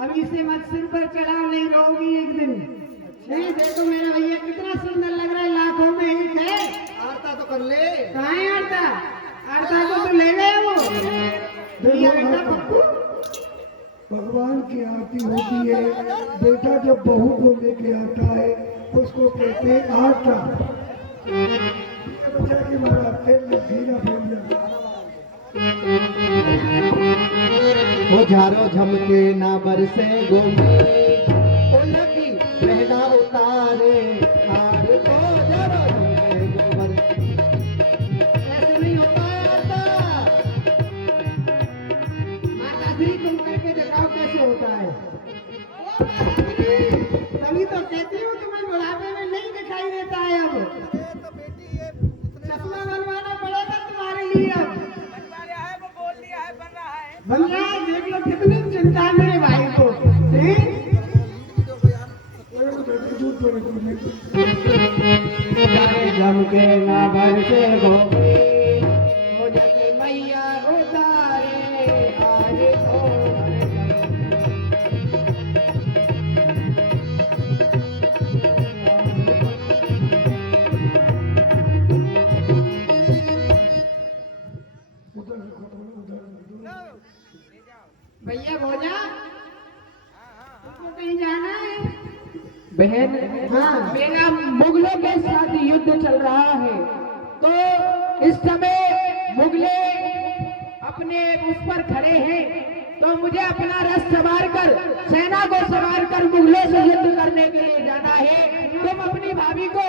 अभी से मत सिर पर चढ़ाओ, नहीं रहोगी एक दिन। नहीं देखो मेरा भैया कितना सुंदर लग रहा है, लाखों में एक है। आरता तो कर ले। कहाँ है आरता? आरता को तो ले गए वो भैया बेटा पप्पू। भगवान की आरती होती है। बेटा जब बहू को लेके आता है उसको कहते हैं आरता। बच्चा की मारा फिर धीरा वो झारो झमके ना बरसे गोमे, ओ लगी रहना उतारे हार को झारो झमके गोबर। ऐसे नहीं होता है आरता। माता श्री तुम करके दिखाओ कैसे होता है। ओ माता श्री, तभी तो कहती हूँ तुम्हें बुढ़ापे में नहीं दिखाई देता है अब। अरे तो बेटी जम के ना भर से गोभी हो जाके मैया उतारे आज तो भैया भोजा तुमको कहीं जाना है? बहन हाँ। मेरा मुगलों के साथ युद्ध चल रहा है, तो इस समय मुगले अपने उस पर खड़े हैं, तो मुझे अपना रथ सवार कर सेना को सवार कर मुगलों से युद्ध करने के लिए जाना है। तुम अपनी भाभी को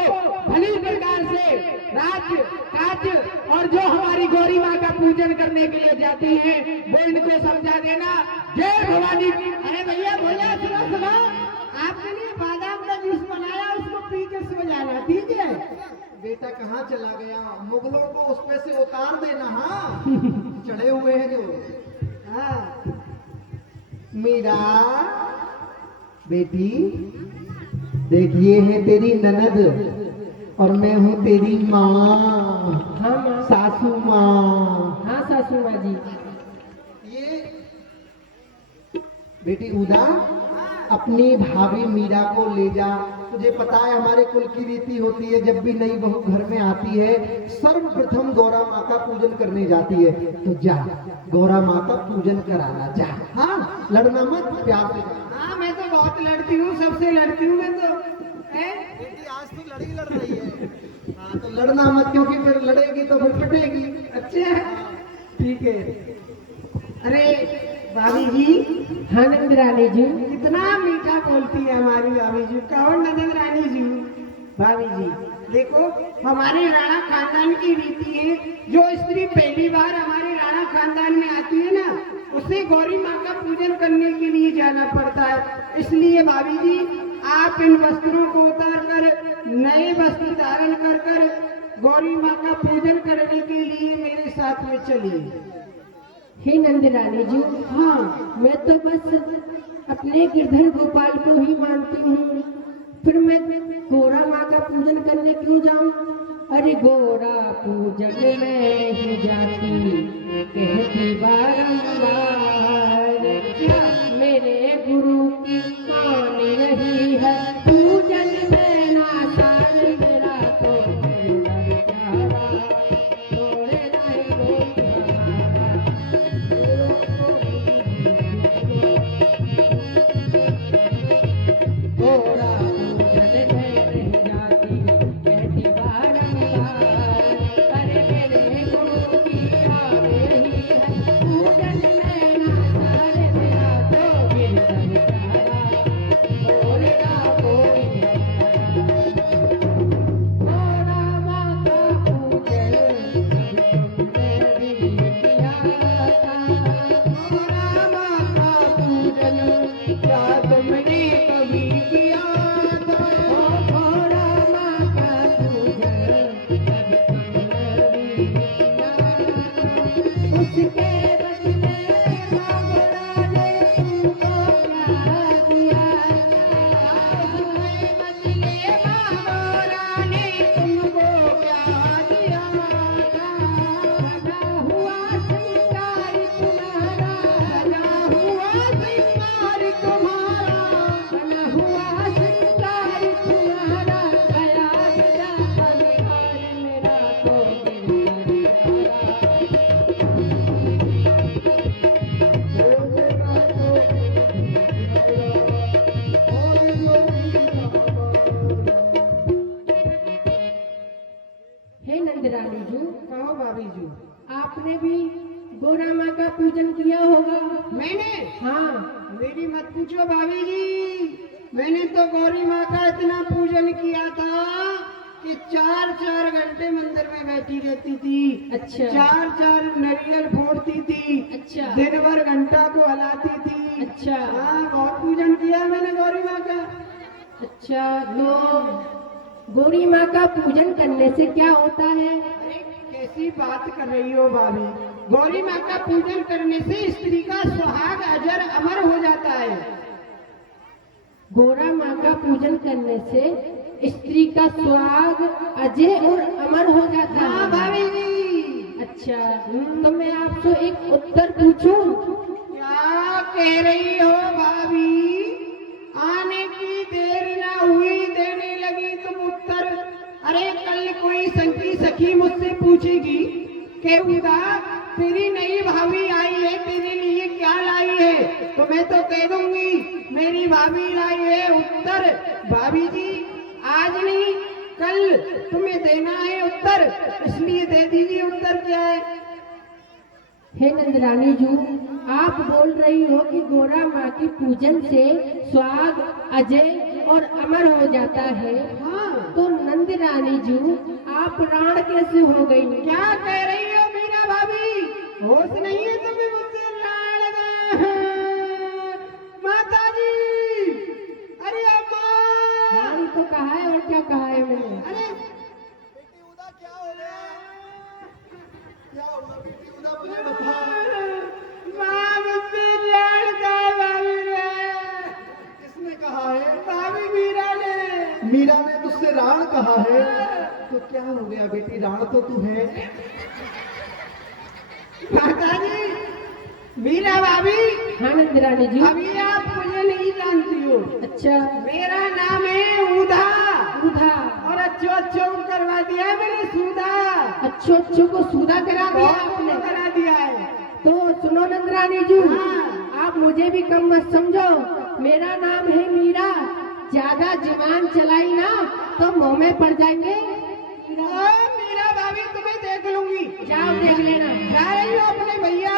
भली प्रकार से राज काज और जो हमारी गौरी माँ का पूजन करने के लिए जाती हैं वो इनको समझा देना। जय भवानी की। अरे भैया भोजा सुनो सुनो, आपके लिए बादाम का जूस बनाया, उसको पी के सो जाना, ठीक है? बेटा कहाँ चला गया? मुगलों को उस पे से उतार देना। हाँ चढ़े हुए हैं जो। हाँ मीरा बेटी, देखिए है तेरी ननद और मैं हूँ तेरी माँ, हाँ माँ। सासू माँ। हाँ सासू माँ जी। ये बेटी उदा, अपनी भाभी मीरा को ले जा। तुझे पता है हमारे कुल की रीति होती है, जब भी नई बहू घर में आती है सर्वप्रथम गौरा माँ का पूजन करने जाती है। तो जा गौरा माँ का पूजन कराना, जा। हाँ लड़ना मत, प्यार से जा। हाँ, मैं तो बहुत लड़ती हूँ, सबसे लड़ती हूँ मैं तो। है? बेटी आज तो लड़ रही है। हाँ तो लड़ना मत, क्योंकि फिर लड़ेगी तो फिर पिटेगी। अच्छा ठीक है। अरे भाभी जी, हाँ नंद रानी जी। कितना मीठा बोलती है हमारी भाभी जी। कौन नंद रानी जी? भाभी जी देखो, हमारे राणा खानदान की रीति है, जो स्त्री पहली बार हमारे राणा खानदान में आती है ना, उसे गौरी माँ का पूजन करने के लिए जाना पड़ता है। इसलिए भाभी जी, आप इन वस्त्रों को उतार कर नए वस्त्र धारण कर कर गौरी माँ का पूजन करने के लिए मेरे साथ में चलिए। हे नंद रानी जी, हाँ मैं तो बस अपने गिरधर गोपाल को ही मानती हूँ, फिर मैं गोरा माँ का पूजन करने क्यों जाऊँ? अरे गोरा पूजन में नहीं जाती, कहती बारंबार, मेरे गुरु की मान रही है पूजन में नासार, मेरा तो गिरधर प्यारा, छोड़े नहीं कोई हमारा। गोरा पूजन में नहीं जाती, कहती बारंबार, अरे मेरे गुरु की मान रही है पूजन में नासार, मेरा तो गिरधर प्यारा, छोड़ेगा कोई हमारा। गोरा माँ का पूजन तुमने भी किया था, गोरा माँ का पूजन क्या तुमने कभी किया था? गोरा माँ का पूजन तुमने भी किया था, उसके बदले गोरा ने तुमको क्या दिया था? उसके बदले गोरा ने तुमको क्या दिया था? बना हुआ श्रृंगार तुम्हारा, बना हुआ श्रृंगार तुम्हारा, बना हुआ श्रृंगार तुम्हारा, गया गया अधिकार, मेरा तो गिरधर प्यारा। हे नंद रानी जी, कहो भाभी जी। आपने भी गोरा माँ का पूजन किया होगा? मैंने? हाँ। मेरी मत पूछो भाभी जी, मैंने तो गौरी माँ का इतना पूजन किया था कि 4-4 घंटे मंदिर में बैठी रहती थी। अच्छा। 4-4 नारियल फोड़ती थी। अच्छा। दिन भर घंटा को हिलाती थी। अच्छा। हाँ, बहुत पूजन किया मैंने गौरी माँ का। अच्छा, तो गौरी माँ का पूजन करने से क्या होता है? अरे कैसी बात कर रही हो भाभी? गौरी माँ का पूजन करने से स्त्री का सुहाग अजर अमर हो जाता है। गोरा माँ का पूजन करने से स्त्री का सुहाग अजय और अमर हो जाता हाँ है। भाभी जी। अच्छा, तो मैं आपसे एक उत्तर पूछूं? क्या कह रही हो भाभी? आने की देर ना हुई, देने लगी तुम उत्तर। अरे कल कोई संगी सखी मुझसे पूछेगी कि उदा तेरी नई भाभी आई है, तेरे लिए क्या लाई है, तो मैं तो कह दूंगी मेरी भाभी लाई है उत्तर। भाभी जी आज नहीं कल तुम्हें देना है उत्तर, इसलिए दे दीजिए उत्तर क्या है। हे नंदरानी जू, आप बोल रही हो कि गोरा माँ की पूजन से सुहाग अजय और अमर हो जाता है। हाँ तो नंदरानी जू, आप राण कैसे हो गई? क्या कह रही हो मीरा भाभी? होश नहीं है तुम्हें मुझसे लाड़ लगा? माता जी, अरे अम्मा, रानी तो कहा है, और क्या कहा है मैंने? अरे बेटी उदा क्या हो गया? क्या हुआ बेटी उदा, मुझे बता। माँ मुझसे लाड़ लगा भाभी ने। किसने कहा है? भाभी मीरा ने। मीरा ने तुझसे राण कहा है? तो क्या हो गया बेटी, राण तो तू है। माता जी, मीरा भाभी, हाँ नंदरानी जी। अभी आप मुझे नहीं जानती हो। अच्छा, मेरा नाम है उधा, सुधा। और अच्छो अच्छो करवा दिया है मैंने सुधा। अच्छो अच्छो को सुधा करा दिया बहुत आपने। करा दिया है। तो सुनो नंदरानी जू, हाँ। आप मुझे भी कम मत समझो। मेरा नाम है मीरा। ज्यादा जुबान चलाई ना तो मुंह में पड़ जाएंगे। मीरा भाभी तुम्हें देख लूंगी। जाओ देख लेना। जा रही हो अपने भैया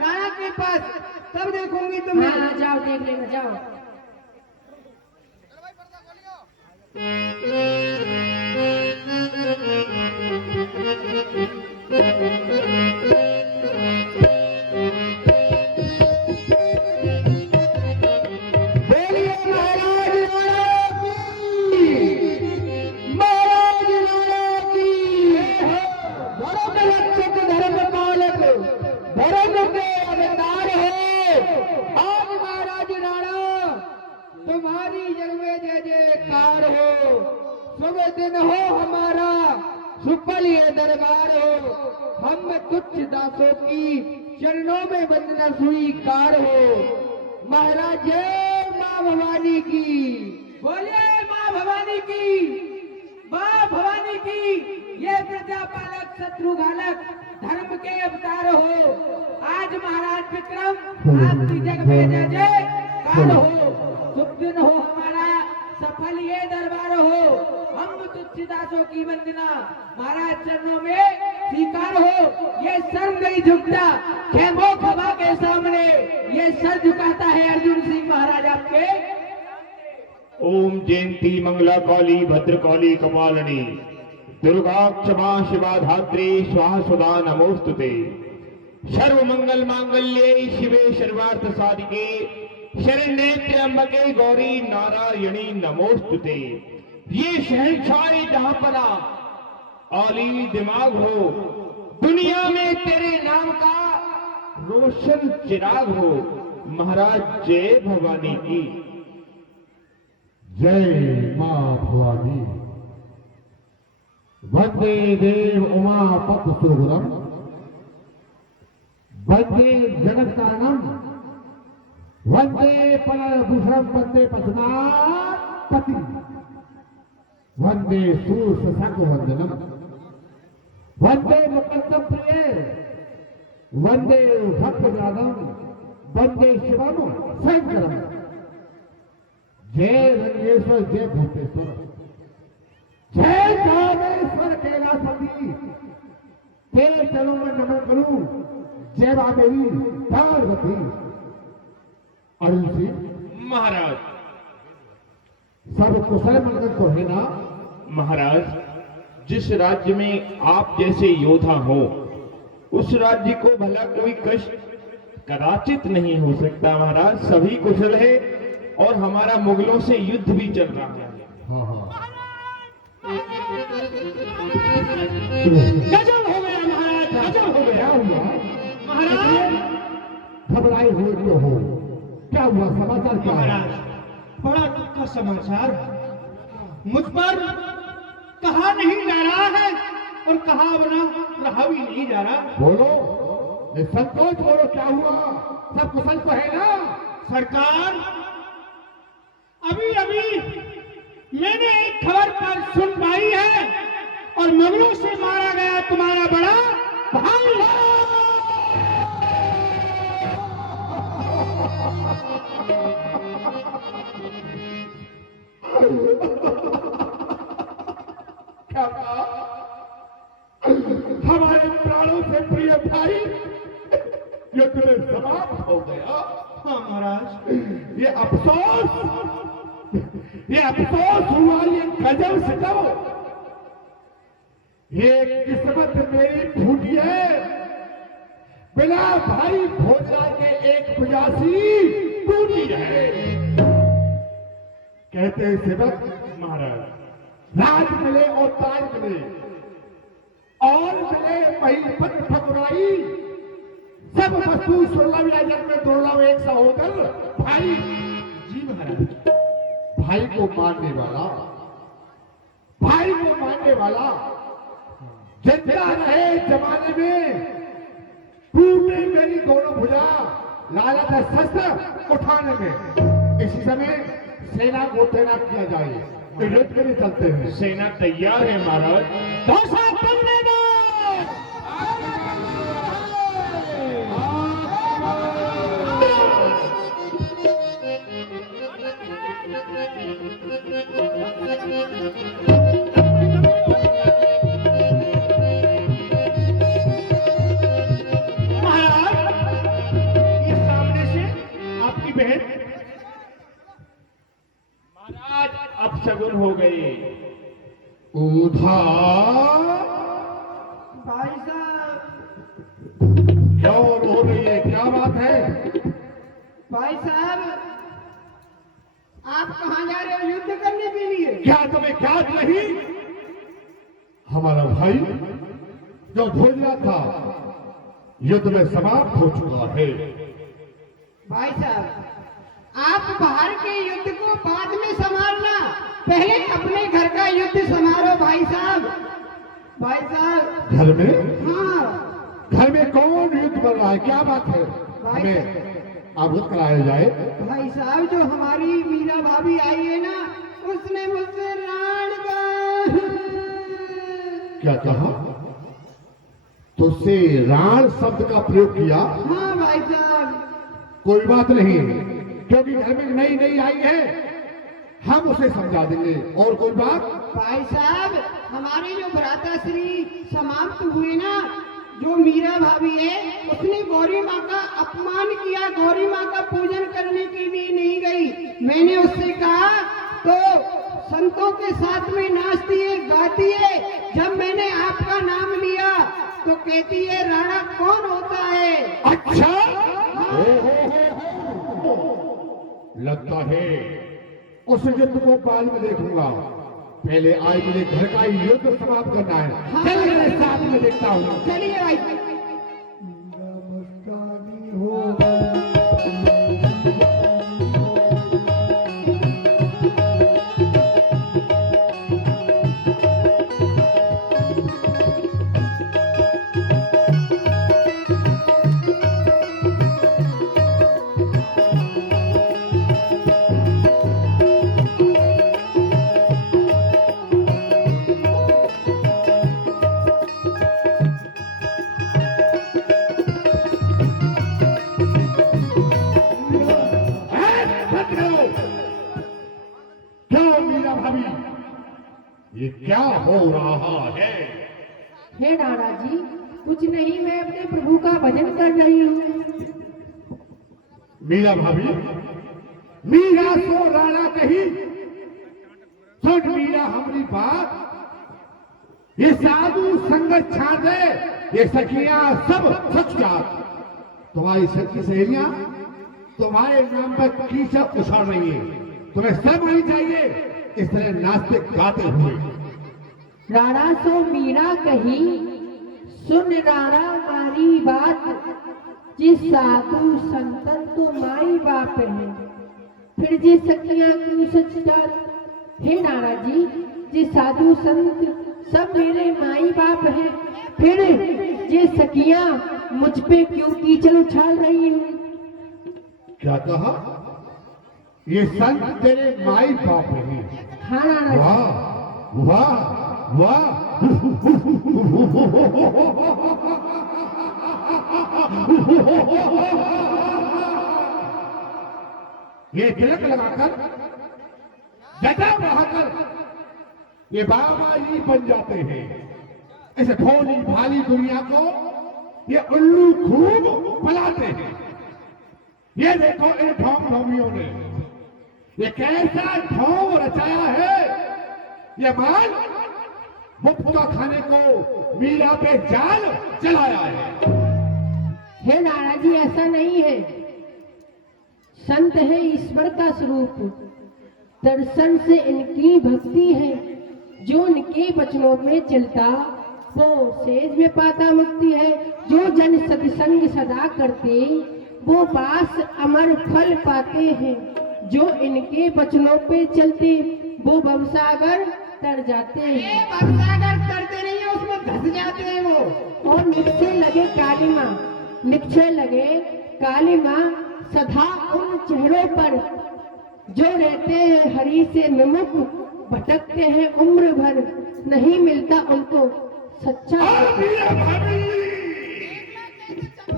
नाना के पास, तब देखूंगी तुम्हें। हाँ जाओ देख लेना, जाओ। बोलिए महाराज नारायण की, महाराज नारायण की। धर्म रक्षक धर्म पालक धर्म के अवतार हो। आज महाराज नारायण तुम्हारी जग में जय जयकार हो। शुभ दिन हो हमारा, सुफल ये दरबार हो। हम तुच्छ दासों की चरणों में वंदना स्वीकार हो। महाराज जय माँ भवानी की। बोलिए माँ भवानी की, माँ भवानी की। ये प्रजापालक शत्रुघ्नक धर्म के अवतार हो। आज महाराज विक्रम आपकी जग में जय जयकार हो। शुभ दिन हो हमारा, सफल ये दरबार हो। हम तुच्छ दासों की वंदना महाराज चरणों में स्वीकार हो। ये सर नहीं झुकता खेमो खबा के सामने, ये सर झुकाता है अर्जुन सिंह महाराज आपके। ओम जयंती मंगला काली भद्रकाली कपालिनी दुर्गा क्षमा शिवा धात्री स्वाहा सुधा नमोस्तुते। सर्व मंगल मांगल्ये शिवे सर्वार्थ साधिके शरण्ये त्र्यंबके गौरी नारायणी नमोस्तुते। ये शहंशाह जहां पना आली दिमाग हो, दुनिया में तेरे नाम का रोशन चिराग हो। महाराज जय भवानी की। जय मां भवानी। वंदे देव उमापत सुरगुरम, वंदे जगत्कारणम, वंदे परभूषण, वंदे पशुपति, वंदे सूर्यशशांक वंदनम, वंदे मुकुंदम प्रिय, वंदे भक्तनादम, वंदे शिवम शंकरम। जय रंगेश्वर, जय भूतेश्वर, जय कामेश्वर कैलाशपति। तेरे चरणों में नमन करूं। जय मां देवी पार्वती। अर्जुन सिंह, महाराज सब कुशल मंगल तो है ना? महाराज, जिस राज्य में आप जैसे योद्धा हो उस राज्य को भला कोई कष्ट कदाचित नहीं हो सकता। महाराज सभी कुशल है और हमारा मुगलों से युद्ध भी चल रहा है। हाँ हाँ, गजब हो गया महाराज, गजब हो क्या गया हुआ? महाराज। घबराए हुए तो हो, क्या हुआ? समाचार क्या है? महाराज बड़ा दुख का समाचार। मुझ पर कहा नहीं जा रहा है और कहा बना रहा भी नहीं जा रहा। बोलो, निसंकोच बोलो, क्या हुआ? सब कुशल तो है ना? सरकार, अभी अभी मैंने एक खबर पर सुन पाई है और मुगलों से मारा गया तुम्हारा बड़ा भाई। क्या कहा? हमारे प्राणों से प्रिय भाई युद्ध में समाप्त हो गया। हाँ महाराज, ये अफसोस हुआ, ये गजब सितम, ये किस्मत मेरी फूटी है। बिना भाई भोजला के एक पुजासी टूटी है। कहते हैं सेवक महाराज, राज मिले और ताज मिले और मिले महिपत ठकुराई, सब वस्तु सुलभ या जग में दुर्लभ एक सा होकर भाई। जी महाराज। भाई को मानने वाला जिंदा रहे जमाने में, टूटे मेरी दोनों भुजा, लालच है शस्त्र उठाने में। इसी समय सेना को तैनात किया जाए, युद्ध के लिए चलते हैं। सेना तैयार है महाराज। धौसा बनने दो। महाराज अपशगुन हो गई। उधार भाई साहब, क्यों रो रही है? क्या बात है? भाई साहब, आप कहाँ जा रहे हो युद्ध करने के लिए? क्या तुम्हें याद नहीं? हमारा भाई जो भोजला था युद्ध में समाप्त हो चुका है। भाई साहब, आप बाहर के युद्ध को बाद में संभालना, पहले अपने घर का युद्ध संभालो भाई साहब। भाई साहब, घर में? हाँ घर में कौन युद्ध कर रहा है? क्या बात है? हमें अवगत कराया जाए। भाई साहब, जो हमारी मीरा भाभी आई है ना, उसने मुझसे राण का क्या कहा? तुझसे राण शब्द का प्रयोग किया? हाँ भाई साहब। कोई बात नहीं, क्योंकि घर में नई आई है, हम उसे समझा देंगे। और कोई बात? भाई साहब, हमारे जो भ्राताश्री समाप्त हुए ना, जो मीरा भाभी है, उसने गौरी माँ का अपमान किया, गौरी माँ का पूजन करने के लिए नहीं गई। मैंने उससे कहा तो संतों के साथ में नाचती है, गाती है। जब मैंने आपका नाम लिया तो कहती है राणा कौन होता है? अच्छा, लगता है उस युद्ध को बाद में देखूंगा। पहले आज मुझे घर का युद्ध समाप्त करना है। हाँ। चल मेरे साथ में देखता हूँ। चलिए भाई। मस्तानी हो ये क्या हो रहा है? हे नाना जी, कुछ नहीं, मैं अपने प्रभु का भजन कर रही हूँ। मीरा भाभी, मीरा सो राणा कही। सुन मीरा हमारी बात, ये साधु संगत छाड़ दे, ये सखियां सब सच जात। तुम्हारी सच्ची सहेलियां तुम्हारे नाम पर कीचड़ उछाल रही है। तुम्हें सब होनी चाहिए इस तरह नाचते गाते हुए। राणा सो मीरा कही, सुन राणा मारी बात, जिस साधु संतन तो माई बाप है, फिर जी सखियां क्यों सच जात। हे नारद जी, ये साधु संत सब मेरे माई बाप हैं, फिर ये सखियां मुझ पे क्यों कीचड़ उछाल रही हैं? क्या कहा? ये संत तेरे माई बाप हैं? हाँ नारद जी। वाह वाह वाह! ये तिलक लगाकर, जटा बढ़ाकर ये बाबा जी बन जाते हैं। इस भोली भाली दुनिया को ये उल्लू खूब पलाते हैं। ये देखो इन ढोंग ढोंगियों ने ये कैसा ढोंग रचाया है। ये माल मुफ्त का खाने को मीरा पे जाल चलाया है। हे नारद जी, ऐसा नहीं है। संत है ईश्वर का स्वरूप, दर्शन से इनकी भक्ति है। जो इनके वचनों में चलता वो सेज में पाता मुक्ति है। जो जन सत्संग सदा करते वो बास अमर फल पाते हैं। जो इनके वचनों पे चलते वो भवसागर तर जाते हैं। भवसागर करते नहीं है, उसमें धस जाते हैं वो। और निक्षय लगे काली माँ, निक्षय लगे काली माँ सदा उन चेहरों पर जो रहते हैं हरि से विमुख, भटकते हैं उम्र भर, नहीं मिलता उनको सच्चा। और मीरा भाभी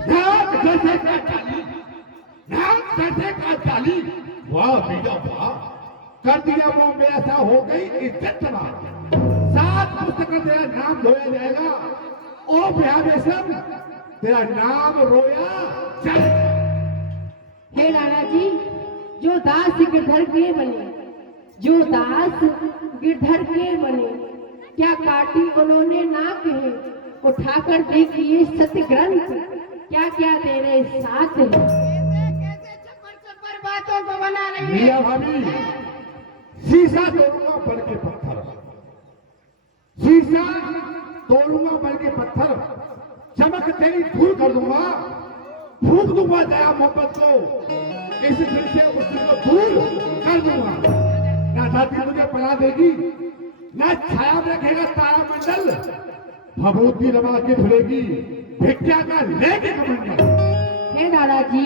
नाक जैसे का चाली, नाक जैसे का चाली। वाह मीरा वाह! कर दिया वो में ऐसा हो गई इज्जत तबाह। 7 पुस्तक तेरा नाम धोया जाएगा। ओ ब्याह तेरा नाम रोया जाएगा। हे राणा जी, जो दास गिरधर के बने, जो दास गिरधर के बने, क्या काटी उन्होंने नाक है। उठाकर देखिए सत्य ग्रंथ, क्या क्या तेरे साथ है। चप्पर बातों को बना रही है। मीरा भाभी, शीशा तोड़ूंगा बन के पत्थर, शीशा तोड़ूंगा बन के पत्थर, चमक तेरी धूल कर दूंगा, फूक दूंगा दया मोहब्बत को, इस दिल से उस दिल को दूर कर दूंगा। ना धरती तुझे पला देगी, ना छाया में रखेगा तारा मंडल, भभूति लगा के फिरेगी भिक्षा का लेके कमंडल। हे दादाजी,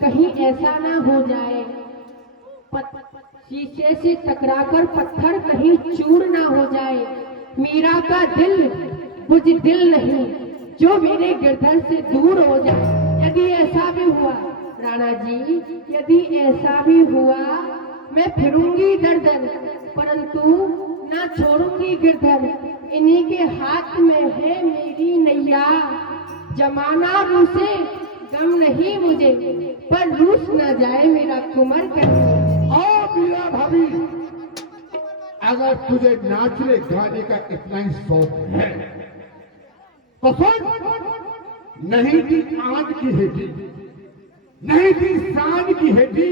कहीं ऐसा ना हो जाए शीशे से टकराकर पत्थर कहीं चूर ना हो जाए। मीरा का दिल बुजदिल नहीं, जो मेरे गिरधर से दूर हो जाए। यदि ऐसा भी हुआ राणा जी, यदि ऐसा भी हुआ, मैं फिरूंगी दर दर, परंतु ना छोड़ूंगी गिरधर। इन्हीं के हाथ में है मेरी नैया। जमाना रूसे गम नहीं मुझे, पर रूस ना जाए मेरा कुमर कन्हैया। मीरा भाभी, अगर तुझे नाचने गाने का इतना ही शौक है तो सुन, नहीं थी आन की हेठी, नहीं थी शान की हेठी,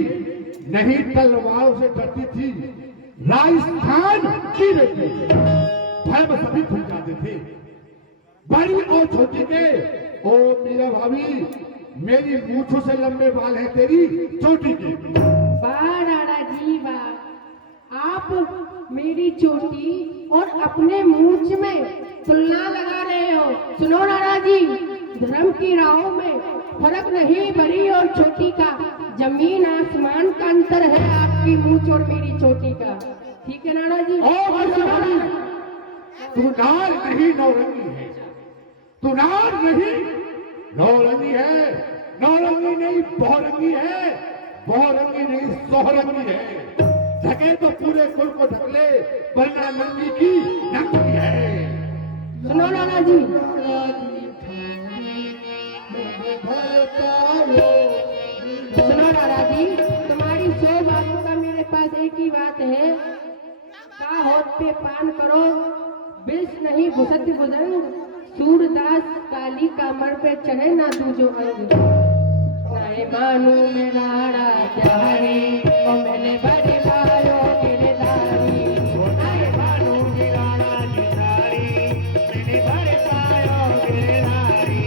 नहीं तलवारों से डरती थी राजस्थान की बेटी। धर्म सभी खुल जाते थे, बड़ी और छोटी के। ओ मीरा भाभी, मेरी मूछों से लंबे बाल है तेरी चोटी के। वाह राणा जी वाह, आप मेरी चोटी और अपने मूंछ में तुलना लगा रहे हो। सुनो राणा जी, धर्म की राहों में फर्क नहीं बड़ी और छोटी का, जमीन आसमान का अंतर है आपकी मूंछ और मेरी चोटी का। ठीक है राणा जी? तू नार नहीं नौरंगी है, तू नार नहीं नौरंगी है, नौरंगी नहीं बहुरंगी है, बहुरंगी नहीं सोहरंगी है। ढके तो पूरे कुल को ढक ले, वरना नंगी की नंगी है। सुनो राणा जी, सुनो राणा जी, तुम्हारी 100 बातों का मेरे पास एक ही बात है। का होठ पे पान करो, बिल्स नहीं भुसत भुजंग, सूरदास काली कामर पे चढ़े ना दूजो अंग। नाए मानू मेरा राजारी, ओ मैंने बड़े भाइयों गिरधारी। नाए मानू मेरा राजारी, मैंने बड़े भाइयों गिरधारी।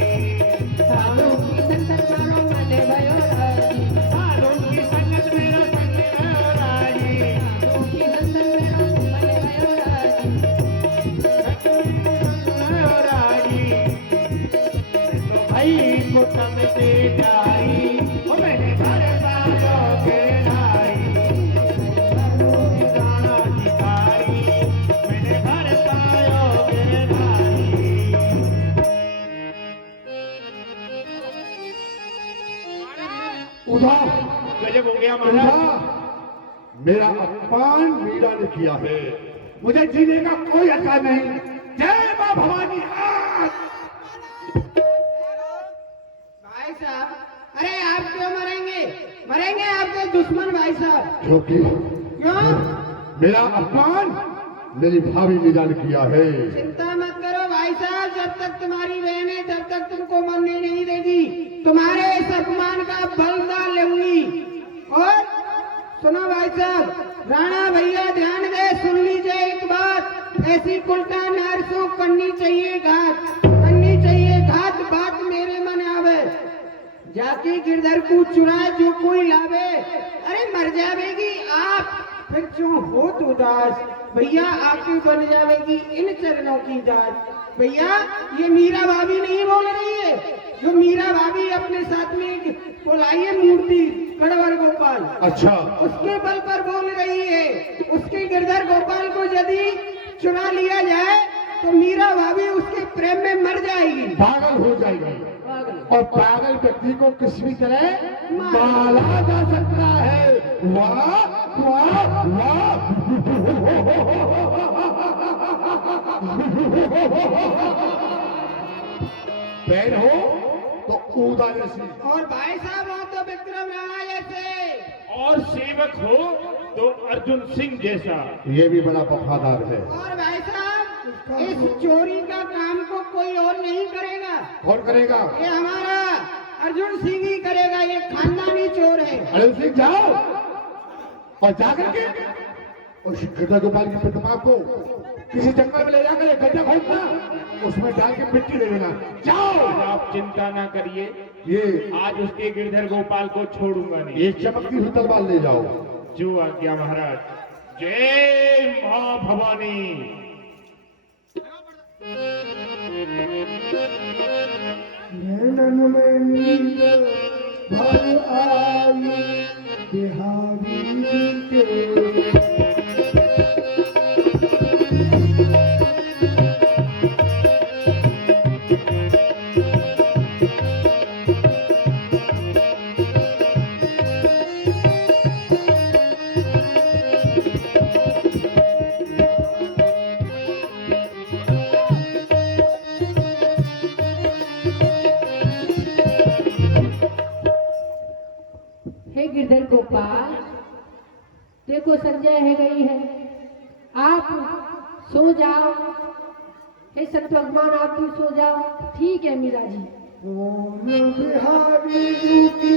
साधु की संगत मारो मने भयो राजी, साधु की संगत मेरा संग भयो राजी, साधु की संगत मेरा क्या महाराज? मेरा अपमान मीरा ने किया है, मुझे जीने का कोई अधिकार नहीं। जय मां भवानी। भाई साहब, अरे आप क्यों मरेंगे? मरेंगे आपके दुश्मन भाई साहब। क्योंकि क्यों? मेरा अपमान मेरी भाभी मीरा ने किया है। चिंता मत करो भाई साहब, जब तक तुम्हारी बहन है तब तक तुमको मरने नहीं देगी। तुम्हारे इस अपमान का बदला लूंगी। और सुनो भाई साहब, राणा भैया ध्यान दे, सुन लीजिए एक बात। ऐसी उल्टा नरसों करनी चाहिए घात, करनी चाहिए घात, बात मेरे मन आवे। जाके गिरधर को चुराए जो कोई लावे, अरे मर जावेगी आप, फिर क्यों हो तो उदास। भैया आपकी बन जावेगी इन चरणों की दास। भैया ये मीरा भाभी नहीं बोल रही है, जो मीरा भाभी अपने साथ में बोलाई है मूर्ति कड़वर गोपाल, अच्छा, उसके बल पर बोल रही है। उसके गिरधर गोपाल को यदि चुरा लिया जाए तो मीरा भाभी उसके प्रेम में मर जाएगी, पागल हो जाएगी। और पागल व्यक्ति को किसी भी तरह मारा जा सकता है। वाह वाह वाह। बहन हो तो ऊदा जैसी, और भाई साहब हो तो विक्रम राणा जैसे, और सेवक हो तो अर्जुन सिंह जैसा। ये भी बड़ा वफादार है। और भाई साहब इस चोरी का काम को कोई और नहीं करेगा। कौन करेगा? ये हमारा अर्जुन सिंह ही करेगा, ये खानदानी चोर है। अर्जुन सिंह जाओ और जाकर के और गिरधर गोपाल की प्रतिमा को किसी जंगल में ले जाकर एक गड्ढा खोदना, उसमें डाल के मिट्टी ले लेना। जाओ। आप चिंता ना करिए, ये आज उसके गिरधर गोपाल को छोड़ूंगा नहीं। ये चमकती हुई तलवार ले जाओ। जो आज्ञा महाराज। जय मां भवानी। नैनन में नींद भर आई बिहारी के। हे गिरधर गोपाल, देखो संजय है गई है, आप सो जाओ। हे संत भगवान आप भी सो जाओ। ठीक है मीरा जी। ओम बिहारी रूपी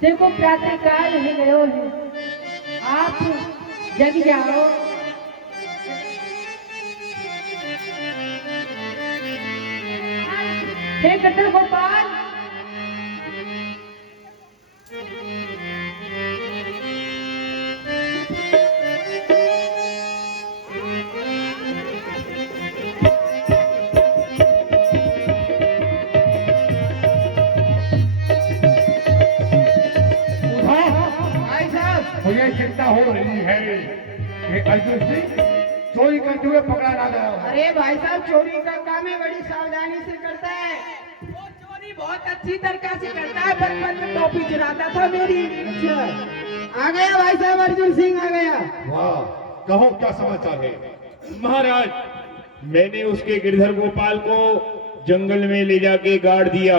देखो प्रातःकाल हो गयो है, आप जग जाओ। हे गिरधर गोपाल, मुझे चिंता हो रही है कि अर्जुन सिंह चोरी करते हुए पकड़ा ना गया हो। अरे भाई साहब, चोरी का काम है बड़ी सावधानी से करता है। बहुत अच्छी तरीका से करता है, बचपन में टोपी चुराता था मेरी। अच्छा, आ गया भाई साहब, अर्जुन सिंह आ गया। वाह, कहो क्या समाचार है? महाराज, मैंने उसके गिरधर गोपाल को जंगल में ले जाके गाड़ दिया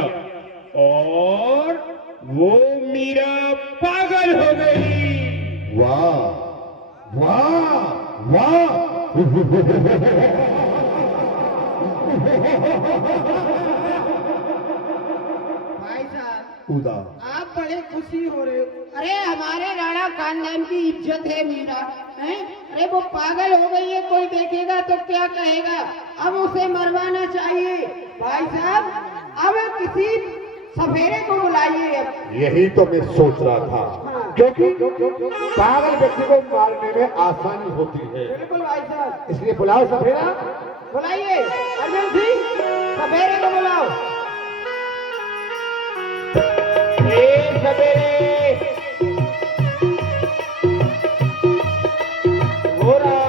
और वो मीरा पागल हो गई। वाह वाह वाह। भाई साहब, उदा, आप बड़े खुशी हो रहे हो। अरे हमारे राणा खानदान की इज्जत है मीरा, हैं? अरे वो पागल हो गई है, कोई देखेगा तो क्या कहेगा। अब उसे मरवाना चाहिए। भाई साहब, अब किसी सफेरे को बुलाइए। अब यही तो मैं सोच रहा था, क्योंकि पागल व्यक्ति को मारने में आसानी होती है, बिल्कुल भाई साहब, इसलिए बुलाओ सफेरा। बुलाइए अर्जुन सिंह, सफेरे को बुलाओ। ए सवेरे, घोड़ा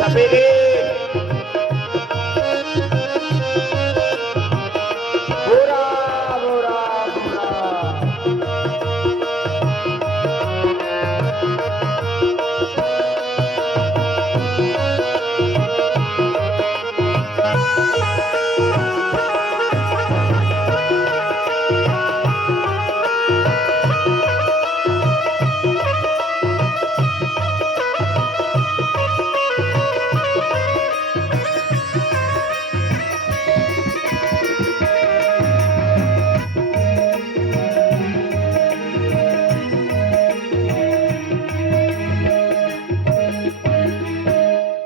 सवेरे, घोड़ा घोड़ा घोड़ा।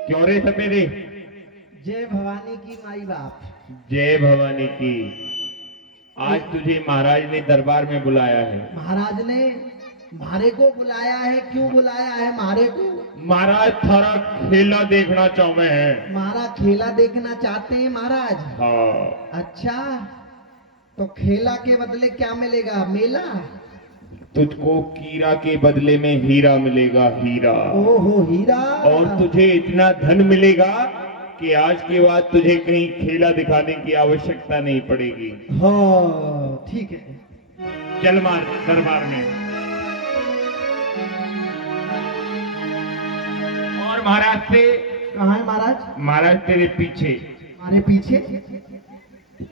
क्यों रे सवेरे? जय भवानी की माई बाप। जय भवानी की। आज तुझे महाराज ने दरबार में बुलाया है। महाराज ने मारे को बुलाया है? क्यों बुलाया है मारे को? महाराज थारा खेला देखना चाहते हैं। मारा खेला देखना चाहते हैं महाराज? हाँ, अच्छा, तो खेला के बदले क्या मिलेगा? मेला? तुझको कीरा के बदले में हीरा मिलेगा, हीरा। ओहो, हीरा। और तुझे इतना धन मिलेगा कि आज के बाद तुझे कहीं खेला दिखाने की आवश्यकता नहीं पड़ेगी। हाँ, ठीक है। चल मार दरबार में। और महाराज से, कहाँ है महाराज? महाराज तेरे पीछे। हमारे पीछे?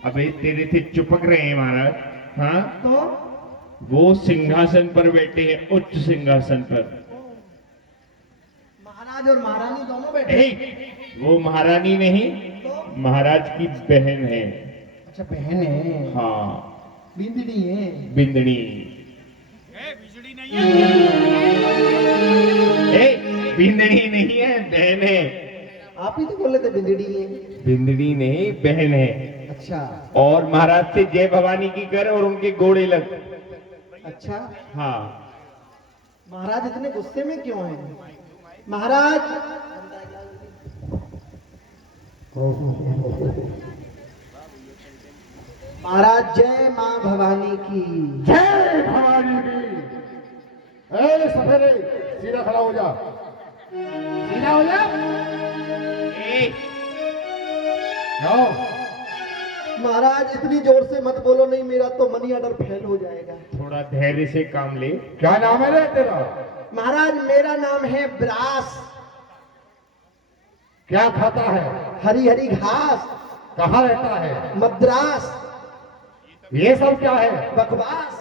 अबे तेरे से चिपक रहे हैं महाराज। हाँ, तो वो सिंहासन पर बैठे हैं, उच्च सिंहासन पर। महाराज और महारानी दोनों बैठे? ए, वो महारानी नहीं, तो? महाराज की बहन है। अच्छा, बहन है। हाँ, बिंदड़ी है। बिंदनी। बिंदनी नहीं है, बहन है। आप ही तो बोले थे बिंदड़ी है। बिंदनी नहीं, बहन है। अच्छा और महाराज से जय भवानी की कर और उनके घोड़े लग। अच्छा। हाँ, महाराज इतने गुस्से में क्यों हैं? महाराज, महाराज जय माँ भवानी की। जय भवानी की। ए सफेरे, सीधा खड़ा हो जा, सीधा हो जा। ए, जाओ। महाराज इतनी जोर से मत बोलो, नहीं मेरा तो मनी ऑर्डर फेल हो जाएगा। थोड़ा धैर्य से काम ले। क्या नाम है रे तेरा? महाराज मेरा नाम है ब्रास। क्या खाता है? हरी हरी घास। कहाँ रहता है? मद्रास। ये सब क्या है? बकवास।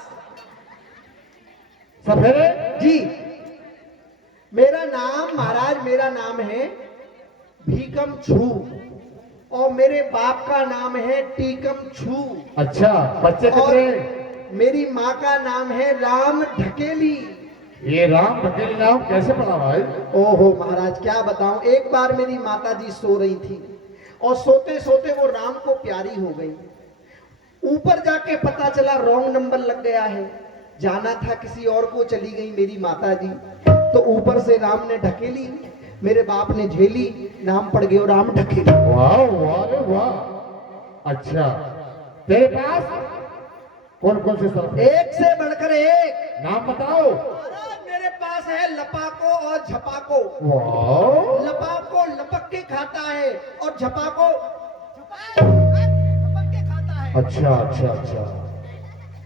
सफेरे जी, मेरा नाम महाराज, मेरा नाम है भीकम छू और मेरे बाप का नाम है टीकम छू। अच्छा, बच्चे और कितने? मेरी माँ का नाम है राम ढकेली। ये राम ढकेली नाम कैसे पड़ा भाई? ओहो महाराज, क्या बताऊं। एक बार मेरी माता जी सो रही थी और सोते सोते वो राम को प्यारी हो गई। ऊपर जाके पता चला रॉन्ग नंबर लग गया है, जाना था किसी और को, चली गई मेरी माता जी। तो ऊपर से राम ने ढकेली, मेरे बाप ने झेली, नाम पड़ गया राम ढकेली। वाह वाह रे वाह। अच्छा, तेरे पास कौन कौन से सर्प है? एक से बढ़कर एक। नाम बताओ। महाराज मेरे पास है लपाको और झपाको। वाह, लपाको लपक के खाता है और झपाको झपक के खाता है। अच्छा अच्छा अच्छा।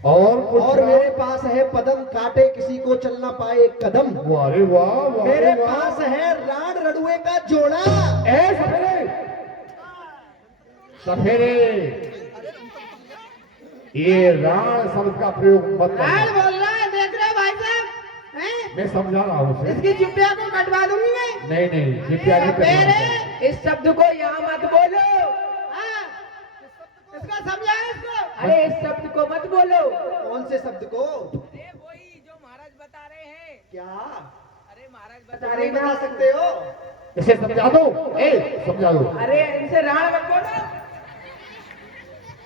और कुछ और मेरे पास है पदम काटे किसी को चलना पाए कदम। वाह रे वाह, वाह रे मेरे वाह। पास है राण रड़ुए का जोड़ा। ए सफेरे, सफेरे, ये राण शब्द का प्रयोग मत राण करना। बोल रहा है, देख रहे हो भाई साहब हैं? मैं समझा रहा हूँ उसे। इसकी चिट्ठिया को कटवा दूंगी मैं। नहीं नहीं, जितने आगे मेरे करना। इस शब्द को यहाँ मत बोलो। हाँ, इसका समझाए इसको। अरे इस शब्द को मत बोलो। कौन से शब्द को? अरे वही जो महाराज बता रहे हैं। क्या अरे महाराज बता नहीं रहे बता ना। सकते हो? इसे समझा दो, समझा दो। अरे इनसे राण मत बोलो।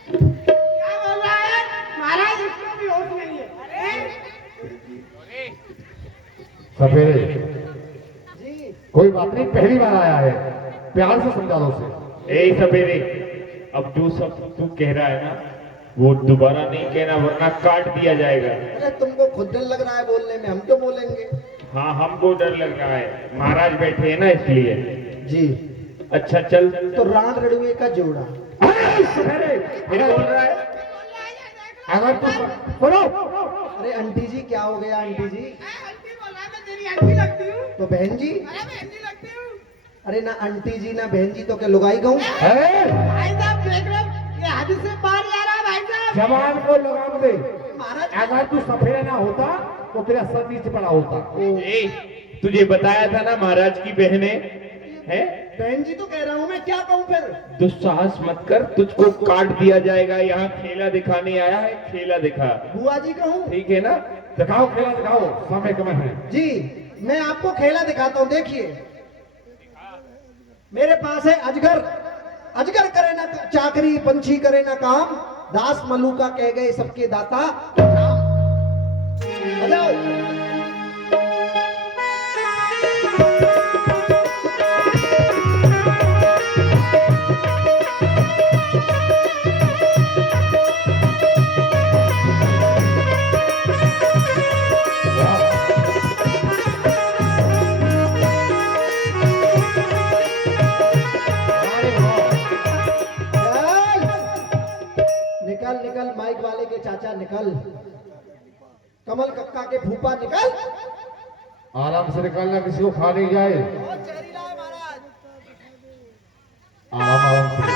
क्या बोल रहा है महाराज? इसको भी होश नहीं है। अरे सफेरे, जी कोई बात नहीं, पहली बार आया है, प्यार से समझा दो उसे। ए सवेरे, अब जो सब तू कह रहा है ना वो दोबारा नहीं कहना वरना काट दिया जाएगा। अरे तुमको खुद डर लग रहा है बोलने में, हम तो बोलेंगे। हाँ हमको डर लग रहा है, महाराज बैठे हैं ना इसलिए। जी अच्छा चल। तो राण रड़ुए का जोड़ा। सफेरे, फिर बोल रहा है। अगर तू सुनो, अरे आंटी जी क्या हो गया आंटी जी? आंटी बोल रहा है, मैं तेरी आंटी लगती हूँ। तो बहन जी? अरे मैं आंटी लगती हूँ। अरे ना आंटी जी ना बहन जी, तो क्या लुगाई कहूँ? भाई साहब देख रहे हो, ये हद से बाहर जा रहा है भाई साहब। जवान को लगाम दे। महाराज अगर तू सफेरे ना होता तो तेरा सर नीचे पड़ा होता। ए, तुझे बताया था ना महाराज की बहने हैं। बहन जी तो कह रहा हूँ, मैं क्या कहूँ फिर? दुस्साहस मत कर, तुझको काट दिया जाएगा। यहाँ खेला दिखाने आया है, खेला दिखा। बुआ जी कहूँ? ठीक है ना? दिखाओ, खेला दिखाओ, समय कम है। जी मैं आपको खेला दिखाता हूँ, देखिए। मेरे पास है अजगर। अजगर करे ना चाकरी, पंछी करे ना काम, दास मलूका कह गए सबके दाता। आ जाओ। निकल निकल माइक वाले के चाचा निकल। कमल कक्का के फूफा निकल। आराम से निकालना, किसी को खा नहीं जाए। बहुत जहरीला है महाराज। आराम आराम से।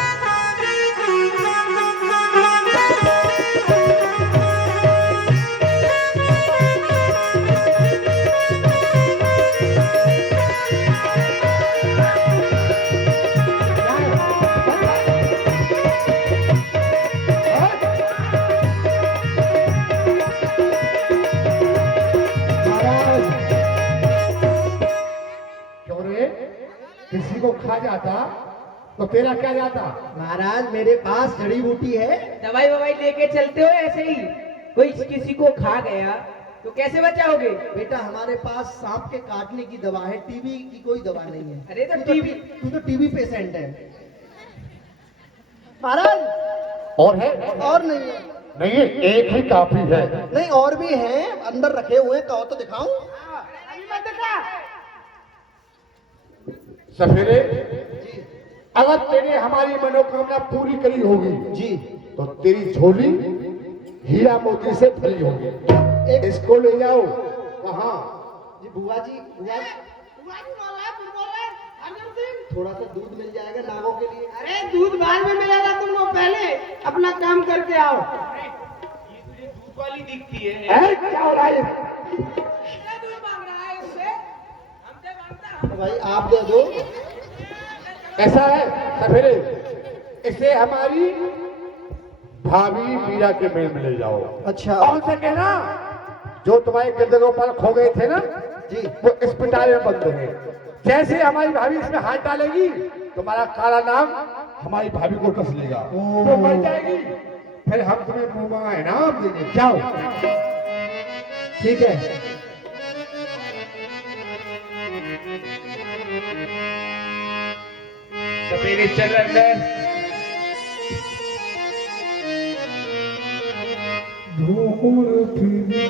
क्यों रे, किसी को खा जाता तो तेरा क्या जाता? महाराज मेरे पास जड़ी बूटी है। दवाई ववाई लेके चलते हो ऐसे ही? कोई किसी को खा गया तो कैसे बचाओगे? बेटा हमारे पास सांप के काटने की दवा है, टीबी की कोई दवा नहीं है। अरे तो तू तो टीबी पेशेंट है महाराज। और है? और नहीं है? नहीं है, एक ही काफी है। नहीं और भी हैं, अंदर रखे हुए हैं, कहो तो दिखाऊं? अभी मत दिखा। सफेरे, अगर तेने हमारी मनोकामना पूरी करी होगी जी तो तेरी झोली हीरा मोती से भरी होगी। इसको ले जाओ। कहाँ? जी बुआ जी बुआ जी बोल रहा है, कुछ बोल रहा है। अर्जुन सिंह, थोड़ा सा दूध मिल जाएगा नागों के लिए? अरे दूध बाद में मिलेगा, तुम लोग पहले अपना काम करके आओ। दूध वाली दिखती है। क्या हो रहा है? दूध मांग रहा है उससे, हमसे मांगता। तो भाई आप दे दो। ऐसा है सफेरे, इसे हमारी भाभी मीरा के मेल में ले जाओ। अच्छा और उनसे कहना जो तुम्हारे गिरदों पर खो गए थे ना जी वो अस्पताल में बंद है। जैसे हमारी भाभी इसमें हाथ डालेगी तुम्हारा काला नाम हमारी भाभी को कस लेगा, वो मर जाएगी। फिर हम तुम्हें मुंह मांगा इनाम देंगे। जाओ। ठीक है। सवेरे चल अंदर। घूर फिरी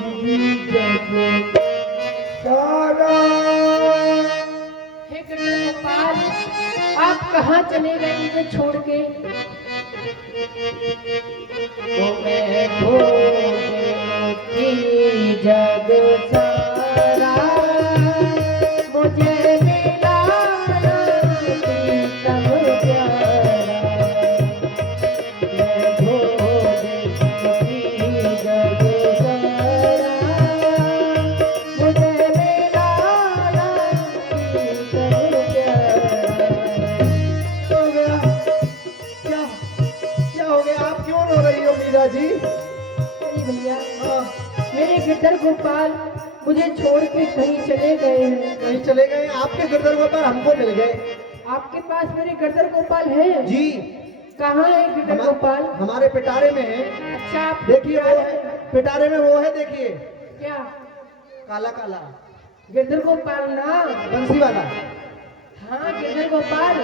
जग सारा। हे कृष्ण गोपाल, आप कहाँ चले गए मुझे छोड़ के? तो मैं ढूंढती जग सारा, मुझे मिला प्रीतम प्यारा। मैं ढूंढती जग सारा, मुझे मिला प्रीतम प्यारा। हो गया क्या? क्या हो गया? आप क्यों रो रही हो मीरा जी? अरे भैया, मेरे गिरधर गोपाल मुझे छोड़ के कहीं चले गए हैं। कहीं चले गए? आपके गिरधर गोपाल हमको मिल गए। आपके पास मेरे गिरधर गोपाल है? जी, कहाँ है गिरधर गोपाल? हमारे पिटारे में है। अच्छा, आप देखिए वो है, पिटारे में वो है, देखिए क्या काला काला गिरधर गोपाल ना? बंसी वाला। हाँ गिरधर गोपाल।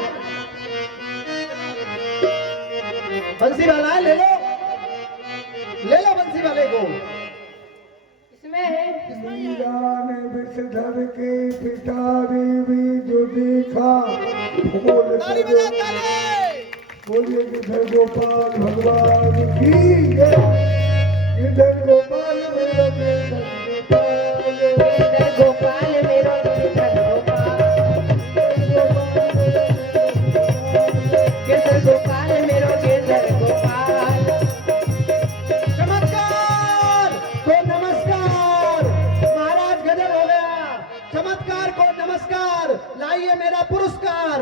बंसी वाला है, ले लो, ले लो बंसी वाले को। इसमें है। मीरा ने विषधर के पिटारे में जो देखा, बोलिए गिरधर गोपाल भगवान की जय। गिरधर गोपाल मेरा गिरधर गोपाल। गिरधर गोपाल मेरा गिरधर गोपाल। गिरधर गोपाल मेरा गिरधर गोपाल। चमत्कार को नमस्कार। महाराज गजब हो गया। चमत्कार को नमस्कार। लाइए मेरा पुरस्कार।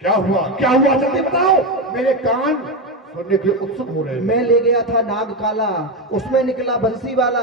क्या हुआ? क्या हुआ? जल्दी बताओ, मेरे कान सुनने के उत्सुक हो रहे हैं। मैं ले गया था नाग काला, उसमें निकला बंसी वाला।